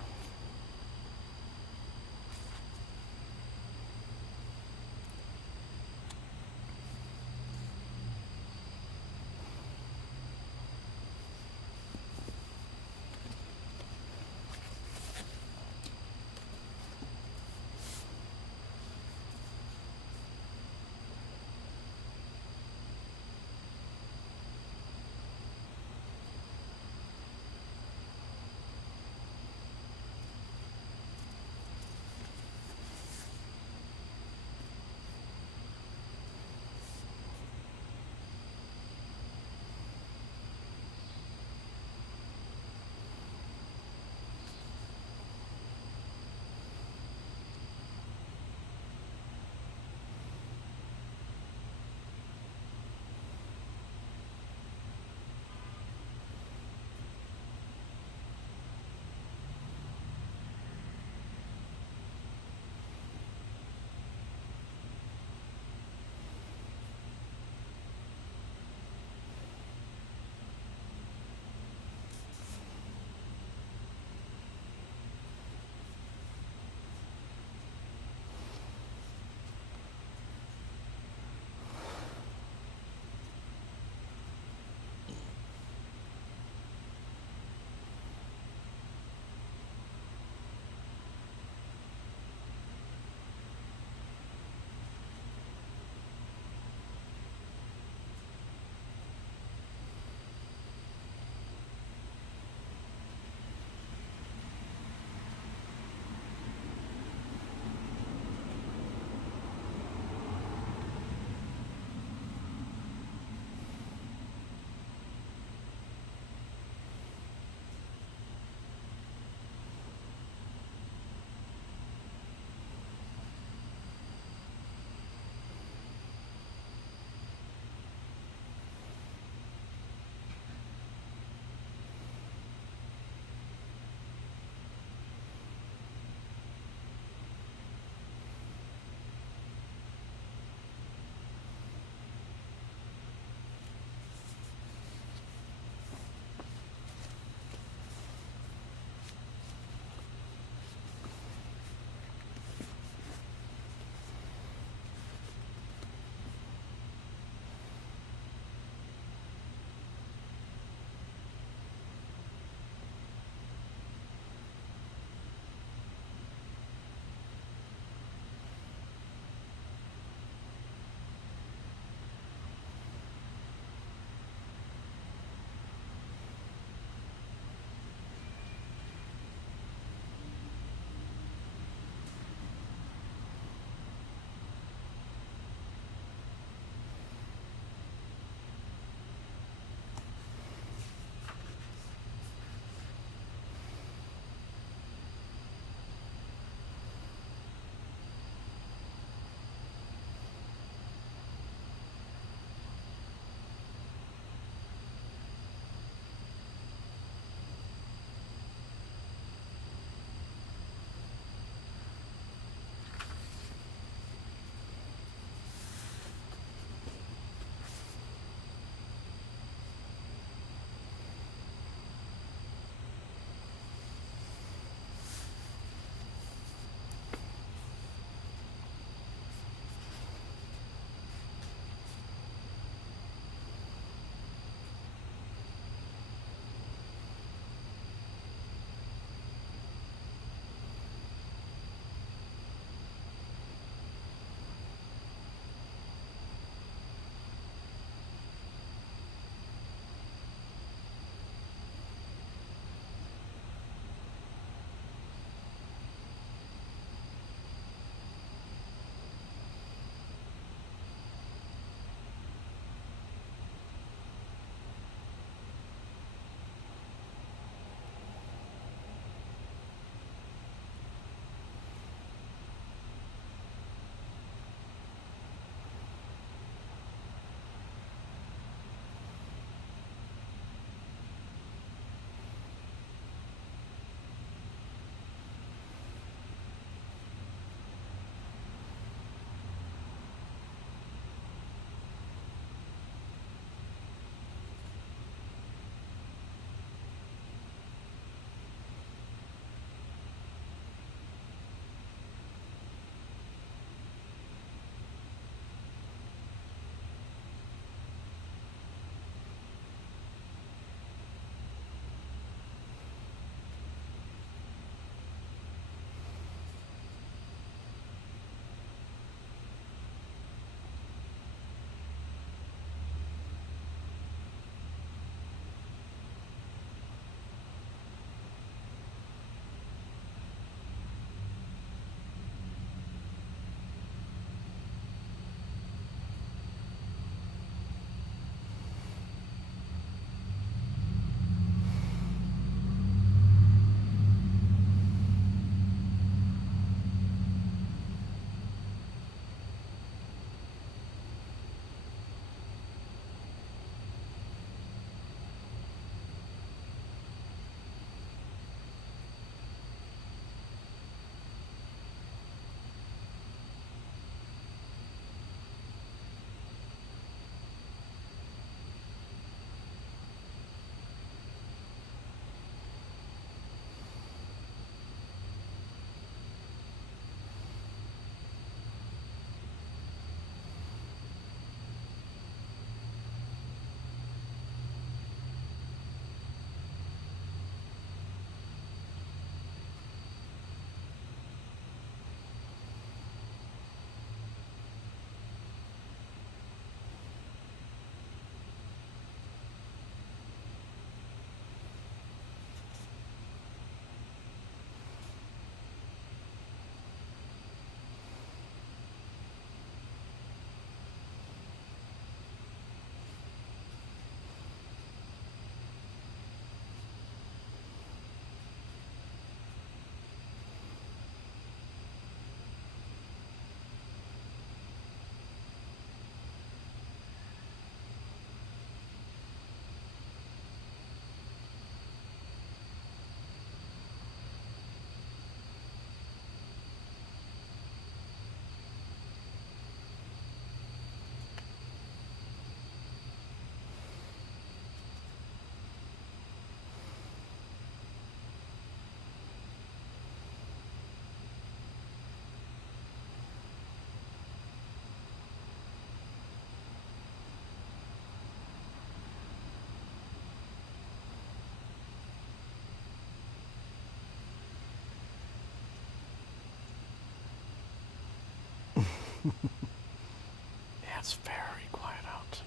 Yeah, it's very quiet out.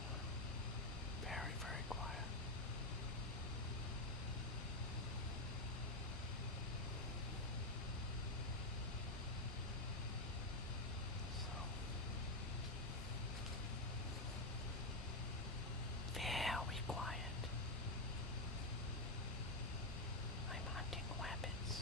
Very, very quiet. Very quiet. I'm hunting rabbits.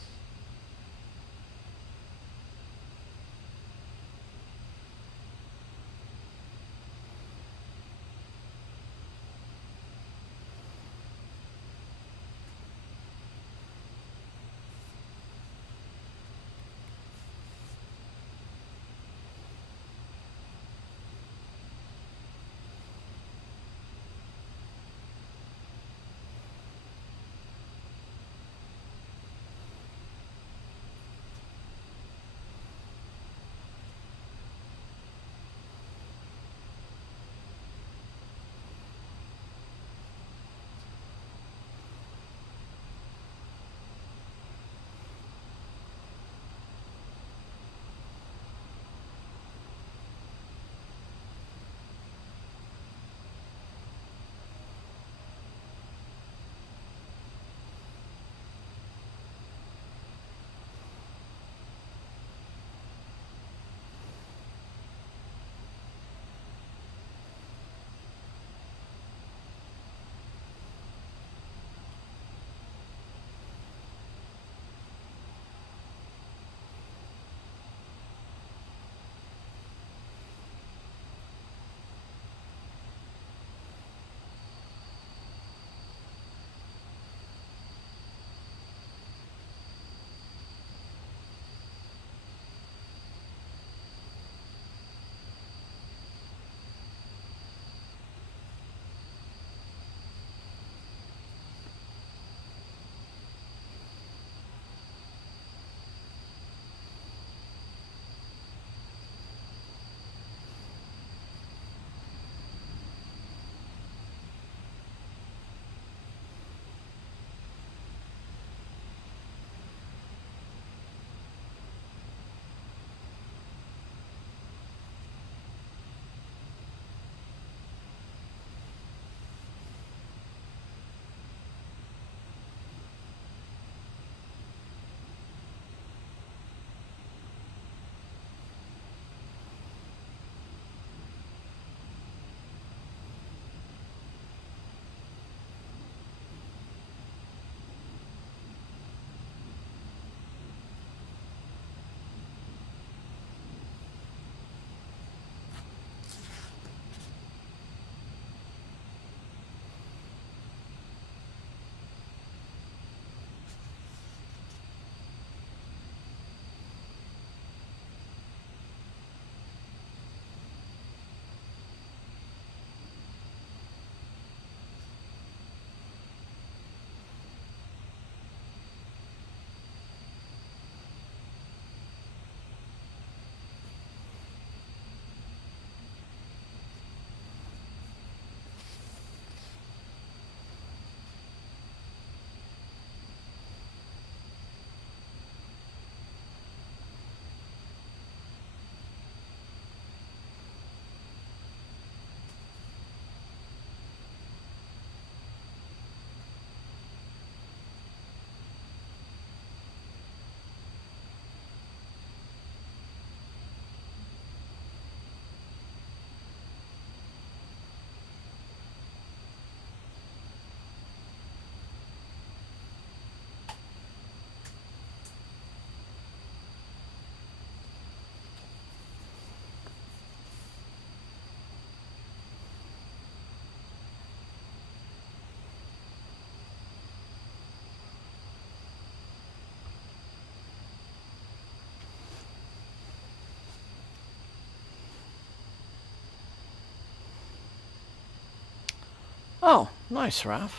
Oh, nice, Raph.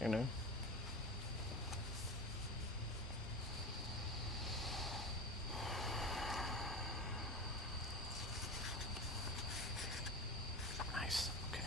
You know. Nice. Okay.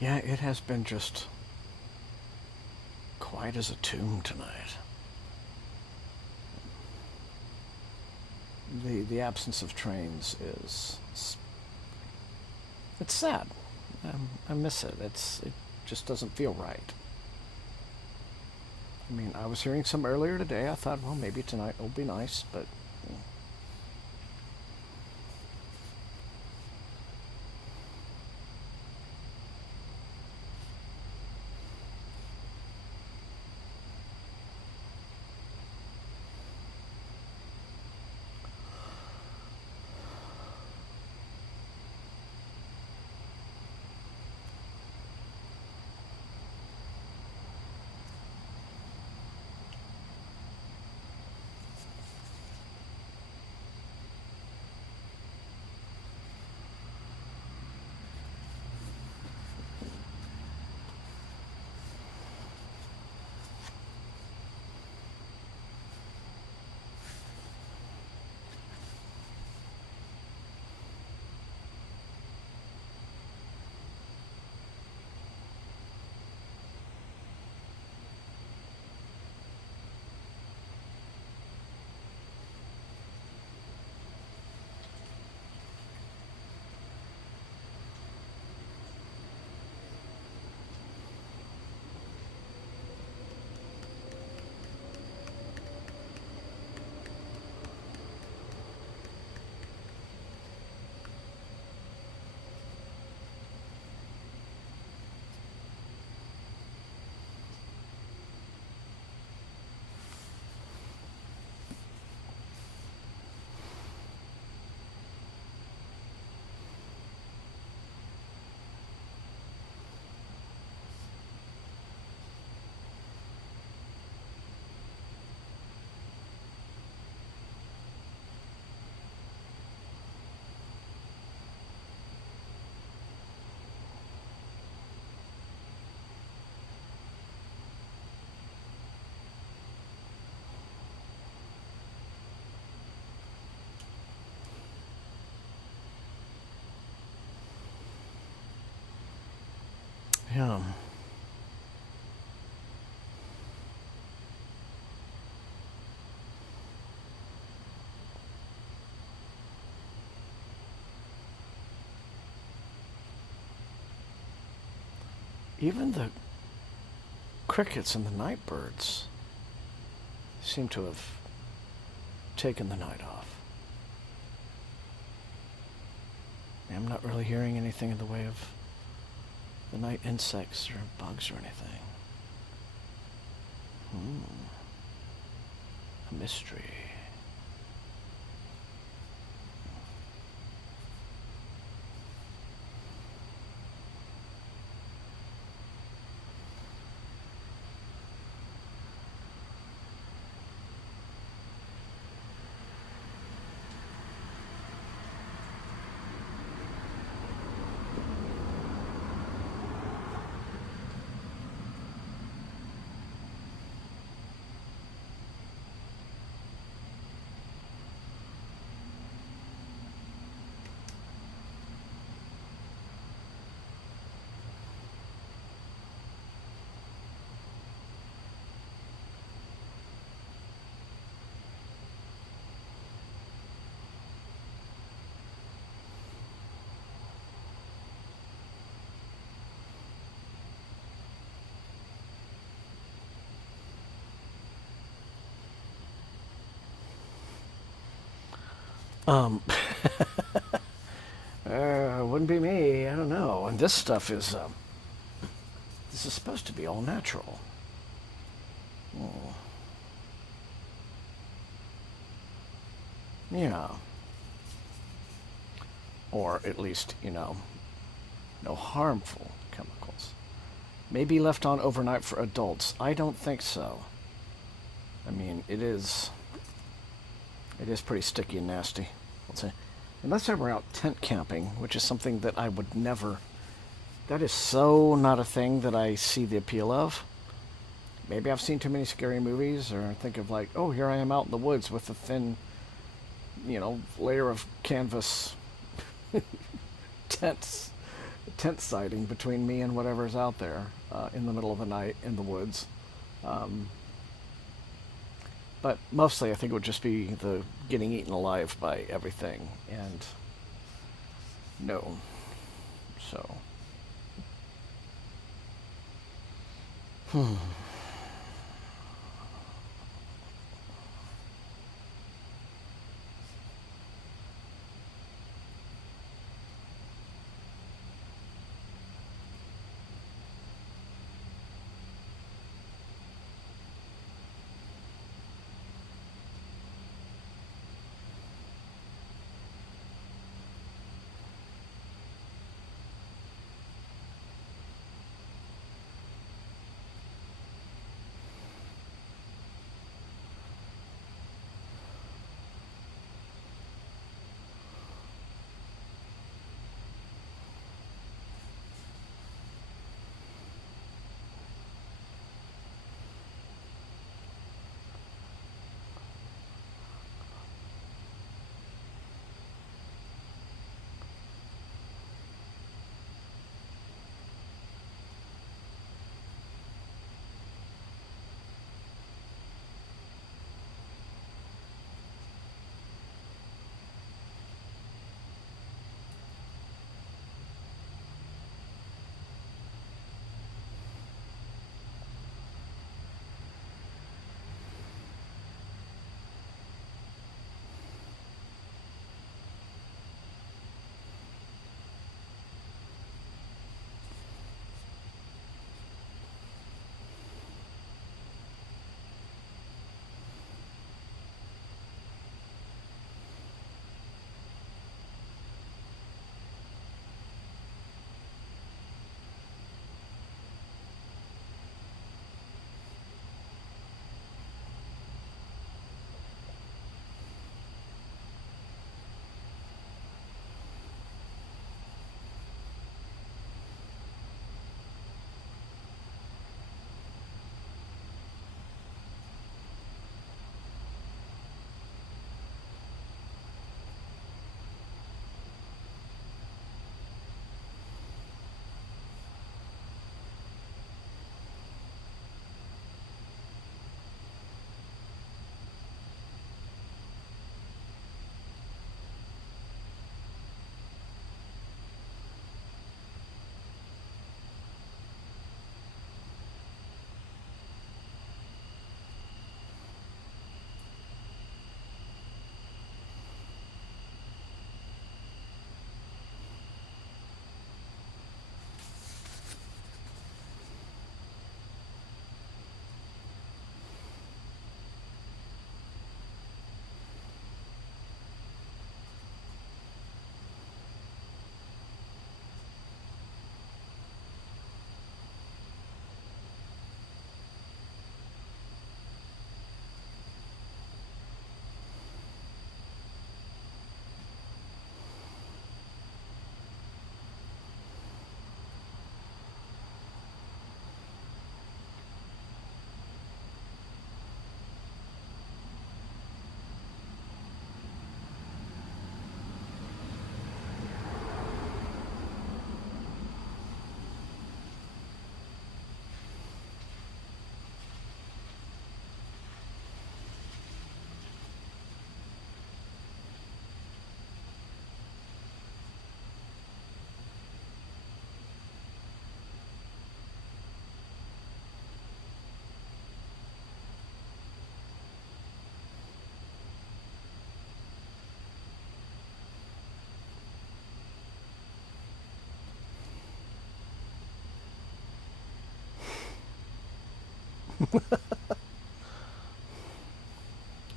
Yeah, it has been just quiet as a tomb tonight. The absence of trains is... it's sad. I miss it. It just doesn't feel right. I mean, I was hearing some earlier today. I thought, well, maybe tonight will be nice, but... yeah. Even the crickets and the night birds seem to have taken the night off. I'm not really hearing anything in the way of the night insects or bugs or anything. A mystery. Um, wouldn't be me. I don't know. And this stuff is, this is supposed to be all natural. Oh. Yeah. Or at least, no harmful chemicals. Maybe left on overnight for adults. I don't think so. I mean, it is pretty sticky and nasty. Let's say. Unless I were out tent camping, which is something that I would never... That is so not a thing that I see the appeal of. Maybe I've seen too many scary movies, or think of like, oh, here I am out in the woods with a thin, layer of canvas tents, tent sighting between me and whatever's out there in the middle of the night in the woods. But mostly I think it would just be the getting eaten alive by everything, and no. So.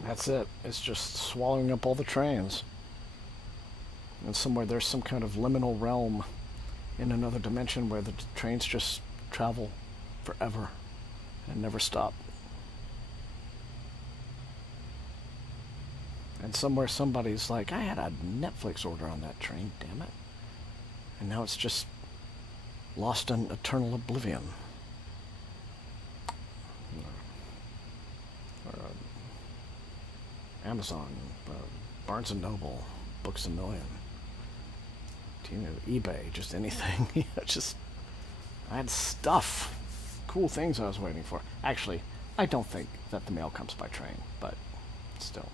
That's it. It's just swallowing up all the trains. And somewhere there's some kind of liminal realm in another dimension where the trains just travel forever and never stop. And somewhere somebody's like, I had a Netflix order on that train, damn it. And now it's just lost in eternal oblivion. Amazon, Barnes & Noble, Books A Million, eBay, just anything. I had stuff, cool things I was waiting for. Actually, I don't think that the mail comes by train, but still.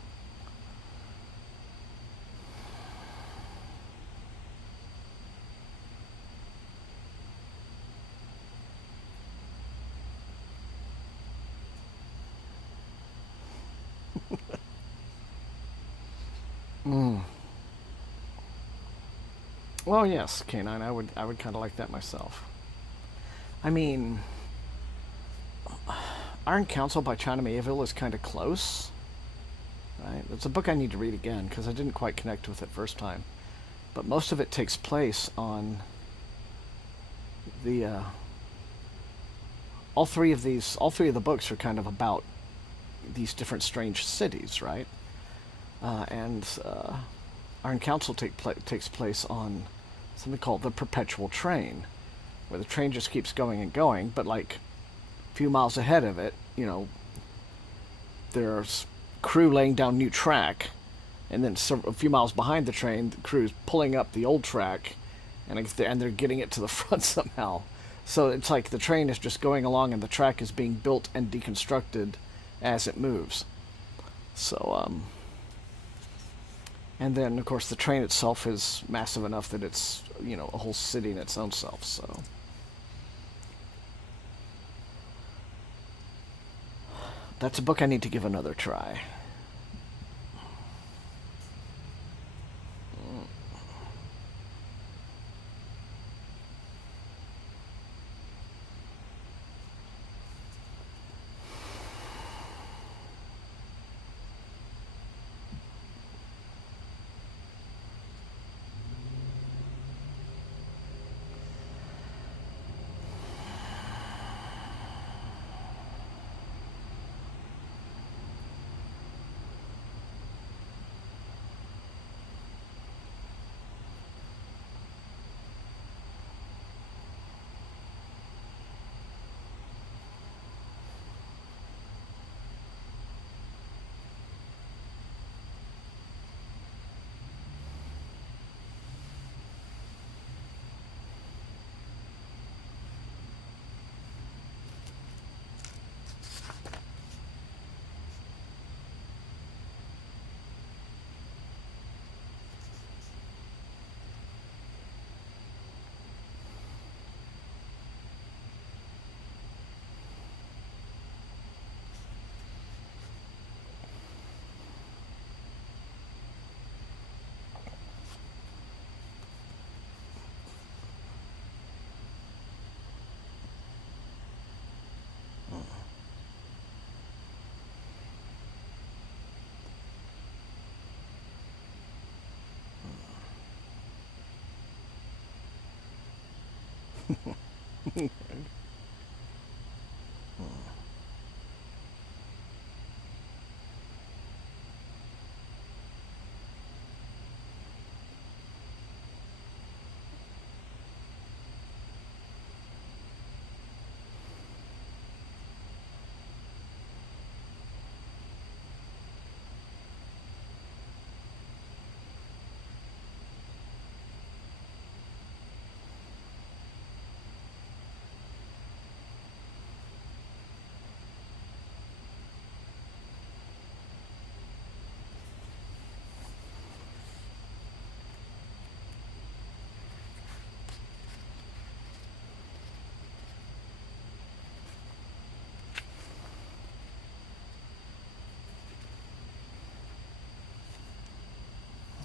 Well, yes, Canine. I would kind of like that myself. I mean, Iron Council by China Mayville is kind of close. Right? It's a book I need to read again because I didn't quite connect with it first time. But most of it takes place on the all three of the books are kind of about these different strange cities, right? And Iron Council takes place on something called the Perpetual Train, where the train just keeps going and going, but like a few miles ahead of it, there's crew laying down new track, and then a few miles behind the train, the crew's pulling up the old track, and they're getting it to the front somehow. So it's like the train is just going along, and the track is being built and deconstructed as it moves. So, and then, of course, the train itself is massive enough that it's, a whole city in its own self, so. That's a book I need to give another try.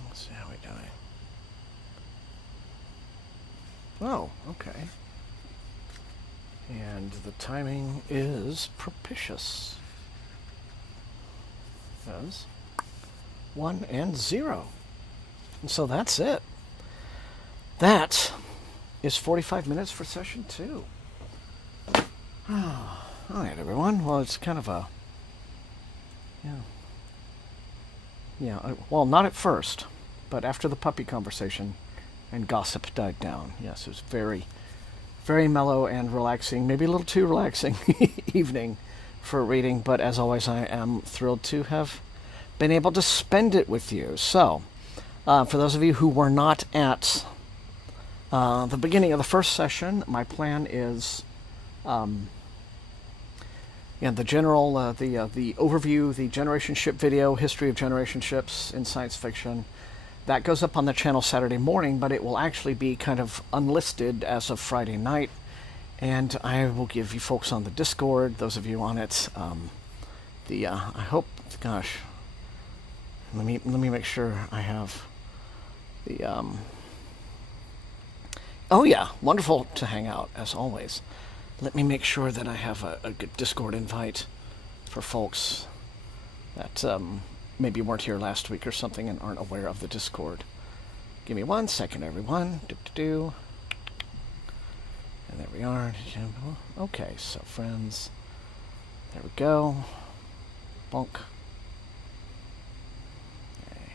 Let's see how we're doing. Oh, okay. And the timing is propitious. Because 1 and 0. And so that's it. That is 45 minutes for session 2. All right, everyone. Well, it's kind of a... Yeah, well, not at first, but after the puppy conversation and gossip died down. Yes, it was very, very mellow and relaxing, maybe a little too relaxing evening for reading, but as always, I am thrilled to have been able to spend it with you. So, for those of you who were not at The beginning of the first session, my plan is the general, the overview, the generation ship video, history of generation ships in science fiction. That goes up on the channel Saturday morning, but it will actually be kind of unlisted as of Friday night. And I will give you folks on the Discord, those of you on it, I hope, gosh, let me make sure I have the, oh yeah, wonderful to hang out, as always. Let me make sure that I have a good Discord invite for folks that maybe weren't here last week or something and aren't aware of the Discord. Give me 1 second, everyone. And there we are. Okay, so friends. There we go. Bonk. Okay.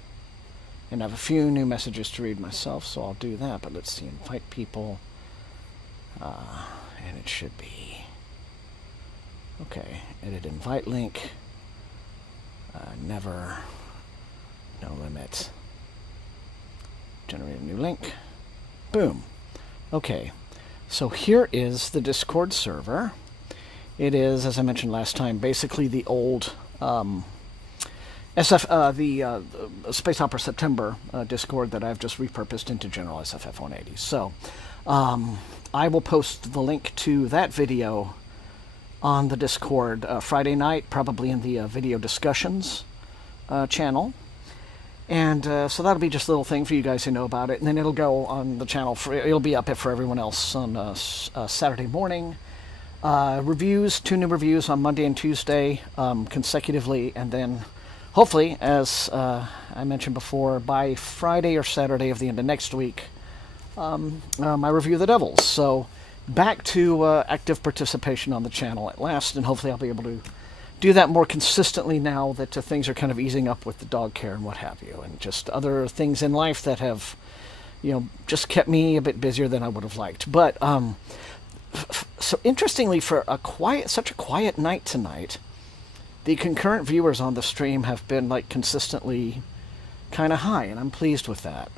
And I have a few new messages to read myself, so I'll do that. But let's see. Invite people. And it should be. Okay. Edit invite link. Never. No limit. Generate a new link. Boom. Okay. So here is the Discord server. It is, as I mentioned last time, basically the old Space Opera September Discord that I've just repurposed into General SFF180. So I will post the link to that video on the Discord Friday night, probably in the video discussions channel. And so that'll be just a little thing for you guys to know about it. And then it'll go on the channel. It'll be up for everyone else on Saturday morning. Reviews, 2 new reviews on Monday and Tuesday consecutively. And then hopefully, as I mentioned before, by Friday or Saturday of the end of next week, my review of the Devils. So back to active participation on the channel at last. And hopefully I'll be able to do that more consistently now that things are kind of easing up with the dog care and what have you, and just other things in life that have, just kept me a bit busier than I would have liked. But so interestingly, for such a quiet night tonight, the concurrent viewers on the stream have been consistently kind of high, and I'm pleased with that.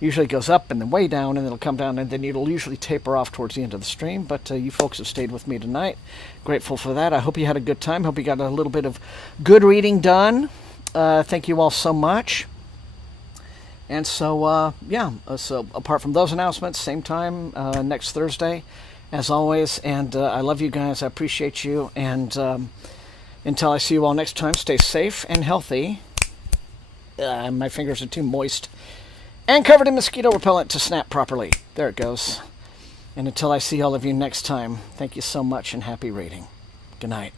Usually it goes up and then way down, and it'll come down, and then it'll usually taper off towards the end of the stream. But you folks have stayed with me tonight. Grateful for that. I hope you had a good time. Hope you got a little bit of good reading done. Thank you all so much. And so, so apart from those announcements, same time next Thursday, as always. And I love you guys. I appreciate you. And until I see you all next time, stay safe and healthy. My fingers are too moist and covered in mosquito repellent to snap properly. There it goes. And until I see all of you next time, thank you so much and happy reading. Good night.